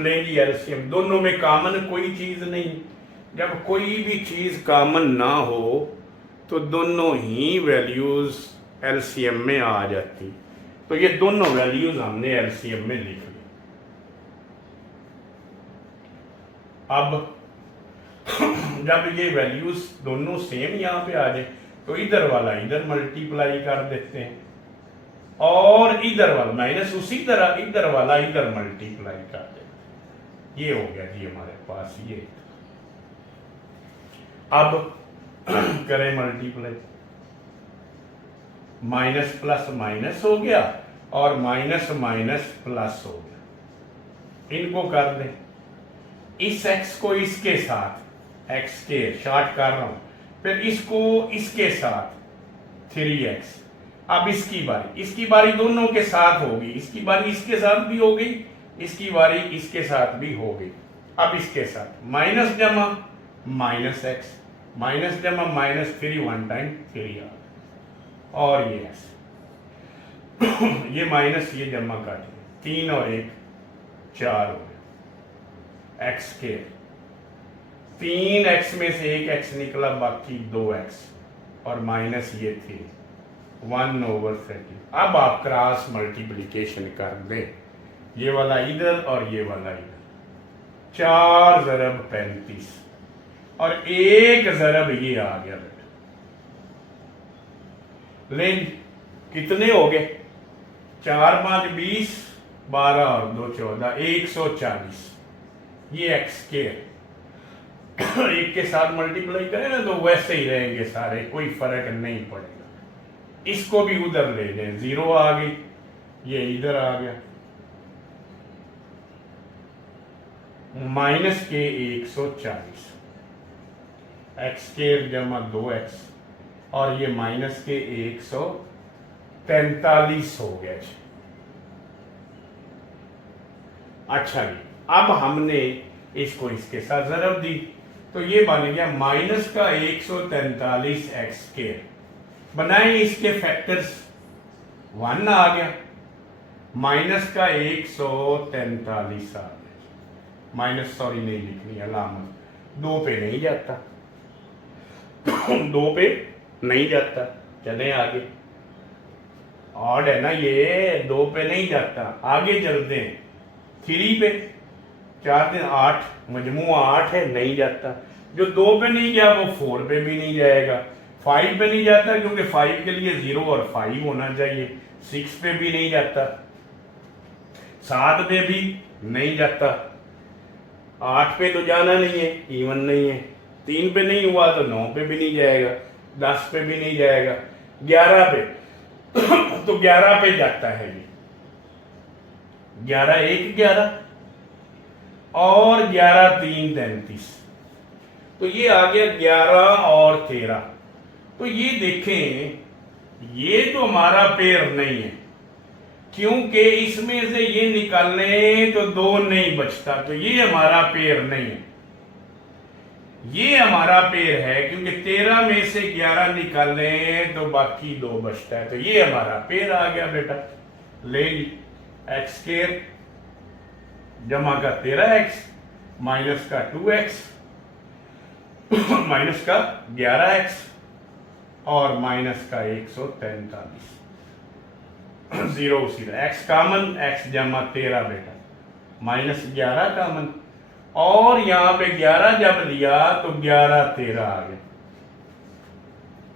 लेंगे, एलसीएम, दोनों में कॉमन कोई चीज नहीं, जब कोई भी चीज कॉमन ना हो तो दोनों ही वैल्यूज एलसीएम में आ जाती, तो ये दोनों वैल्यूज हमने एलसीएम में लिख ली। अब जब ये वैल्यूज दोनों सेम यहाँ पे आ जाए तो इधर वाला इधर मल्टीप्लाई कर देते हैं, और इधर वाला माइनस उसी तरह इधर वाला इधर मल्टीप्लाई कर देते हैं, ये हो गया जी हमारे पास ये। अब करें मल्टीप्लाई, माइनस प्लस माइनस हो गया और माइनस माइनस प्लस हो गया, इनको कर दें, इस x को इसके साथ x के शॉर्ट कर रहा हूं, फिर इसको इसके साथ 3x, अब इसकी बारी दोनों के साथ होगी, इसकी बारी इसके साथ भी हो गई, इसकी बारी इसके साथ भी हो गई। अब इसके साथ माइनस जमा माइनस x, माइनस जमा माइनस 3 1 टाइम 3 आ, और ये ऐसे ये माइनस ये जमा काट 3 और 1 4 हो गया, x के 3x में से 1x निकला, बाकी 2x, और माइनस ये थी 1/30। अब आप क्रॉस मल्टीप्लिकेशन कर दें, ये वाला इधर और ये वाला इधर, 4 ज़रब 35 और 1 ज़रब ये आ गया बेटा, लें कितने हो गए, 4 5 20 12 और 2 14 140, ये x के एक के साथ मल्टीप्लाई करें ना तो वैसे ही रहेंगे सारे, कोई फर्क नहीं पड़ेगा। इसको भी उधर ले जाए, 0 आ गई, ये इधर आ गया, माइनस के 140, x के जमा 2x, और ये माइनस के 143 हो गया। अच्छा जी, अब हमने इसको इसके साथ ज़रब दी तो ये बन गया माइनस का 143 x के, बनाए इसके फैक्टर्स, 1 आ गया, माइनस का 143 आ गया, माइनस सॉरी नहीं लिखनी अलामत, 2 पे नहीं जाता 2 पे नहीं जाता, चले आगे, ऑड है ना ये, 2 पे नहीं जाता, आगे चलते हैं 3 पे, 4 दिन 8, मजमू 8 है, नहीं जाता, जो 2 पे नहीं गया वो 4 पे भी नहीं जाएगा, 5 पे नहीं जाता क्योंकि 5 के लिए 0 और 5 होना चाहिए। 6 पे भी नहीं जाता, 7 पे भी नहीं जाता, 8 पे तो जाना नहीं है, इवन नहीं है, 3 पे नहीं हुआ तो 9 पे भी नहीं जाएगा, 10 पे भी नहीं जाएगा, 11 पे तो 11 पे जाता है ये। 11 1 11 और 11 3 33, तो ये आ गया 11 और 13। तो ये देखें, ये तो हमारा पेयर नहीं है क्योंकि इसमें से ये निकालने तो 2 नहीं बचता, तो ये हमारा पेयर नहीं है। ये हमारा पेयर है क्योंकि 13 में से 11 निकालने तो बाकी 2 बचता है, तो ये हमारा पेयर आ गया बेटा। ले ली एक्स स्क्वायर जमा का 13x माइनस का 2x माइनस का 11x और माइनस का 143, 0 सीधा x कामन, x जमा 13 बेटा, माइनस 11 कामन, और यहां पे 11 जब लिया तो 11 13 आ गया।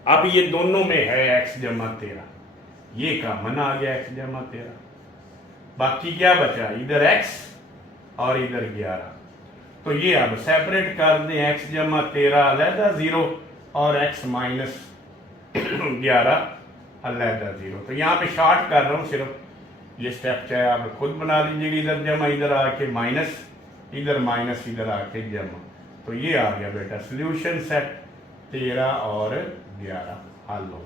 अब ये दोनों में है x जमा 13, ये कामन आ गया x जमा 13, बाकी क्या बचा, इधर x और इधर 11। तो ये अब सेपरेट कर दें, x जमा 13 अलहदा 0 और x माइनस 11 अलहदा 0। तो यहाँ पे शॉर्ट कर रहा हूँ सिर्फ, ये स्टेप चाहे आप खुद बना लीजिएगा, इधर जमा इधर आके माइनस, इधर माइनस इधर आके जमा। तो ये आ गया बेटा सोल्यूशन सेट 13 और 11 हल हो।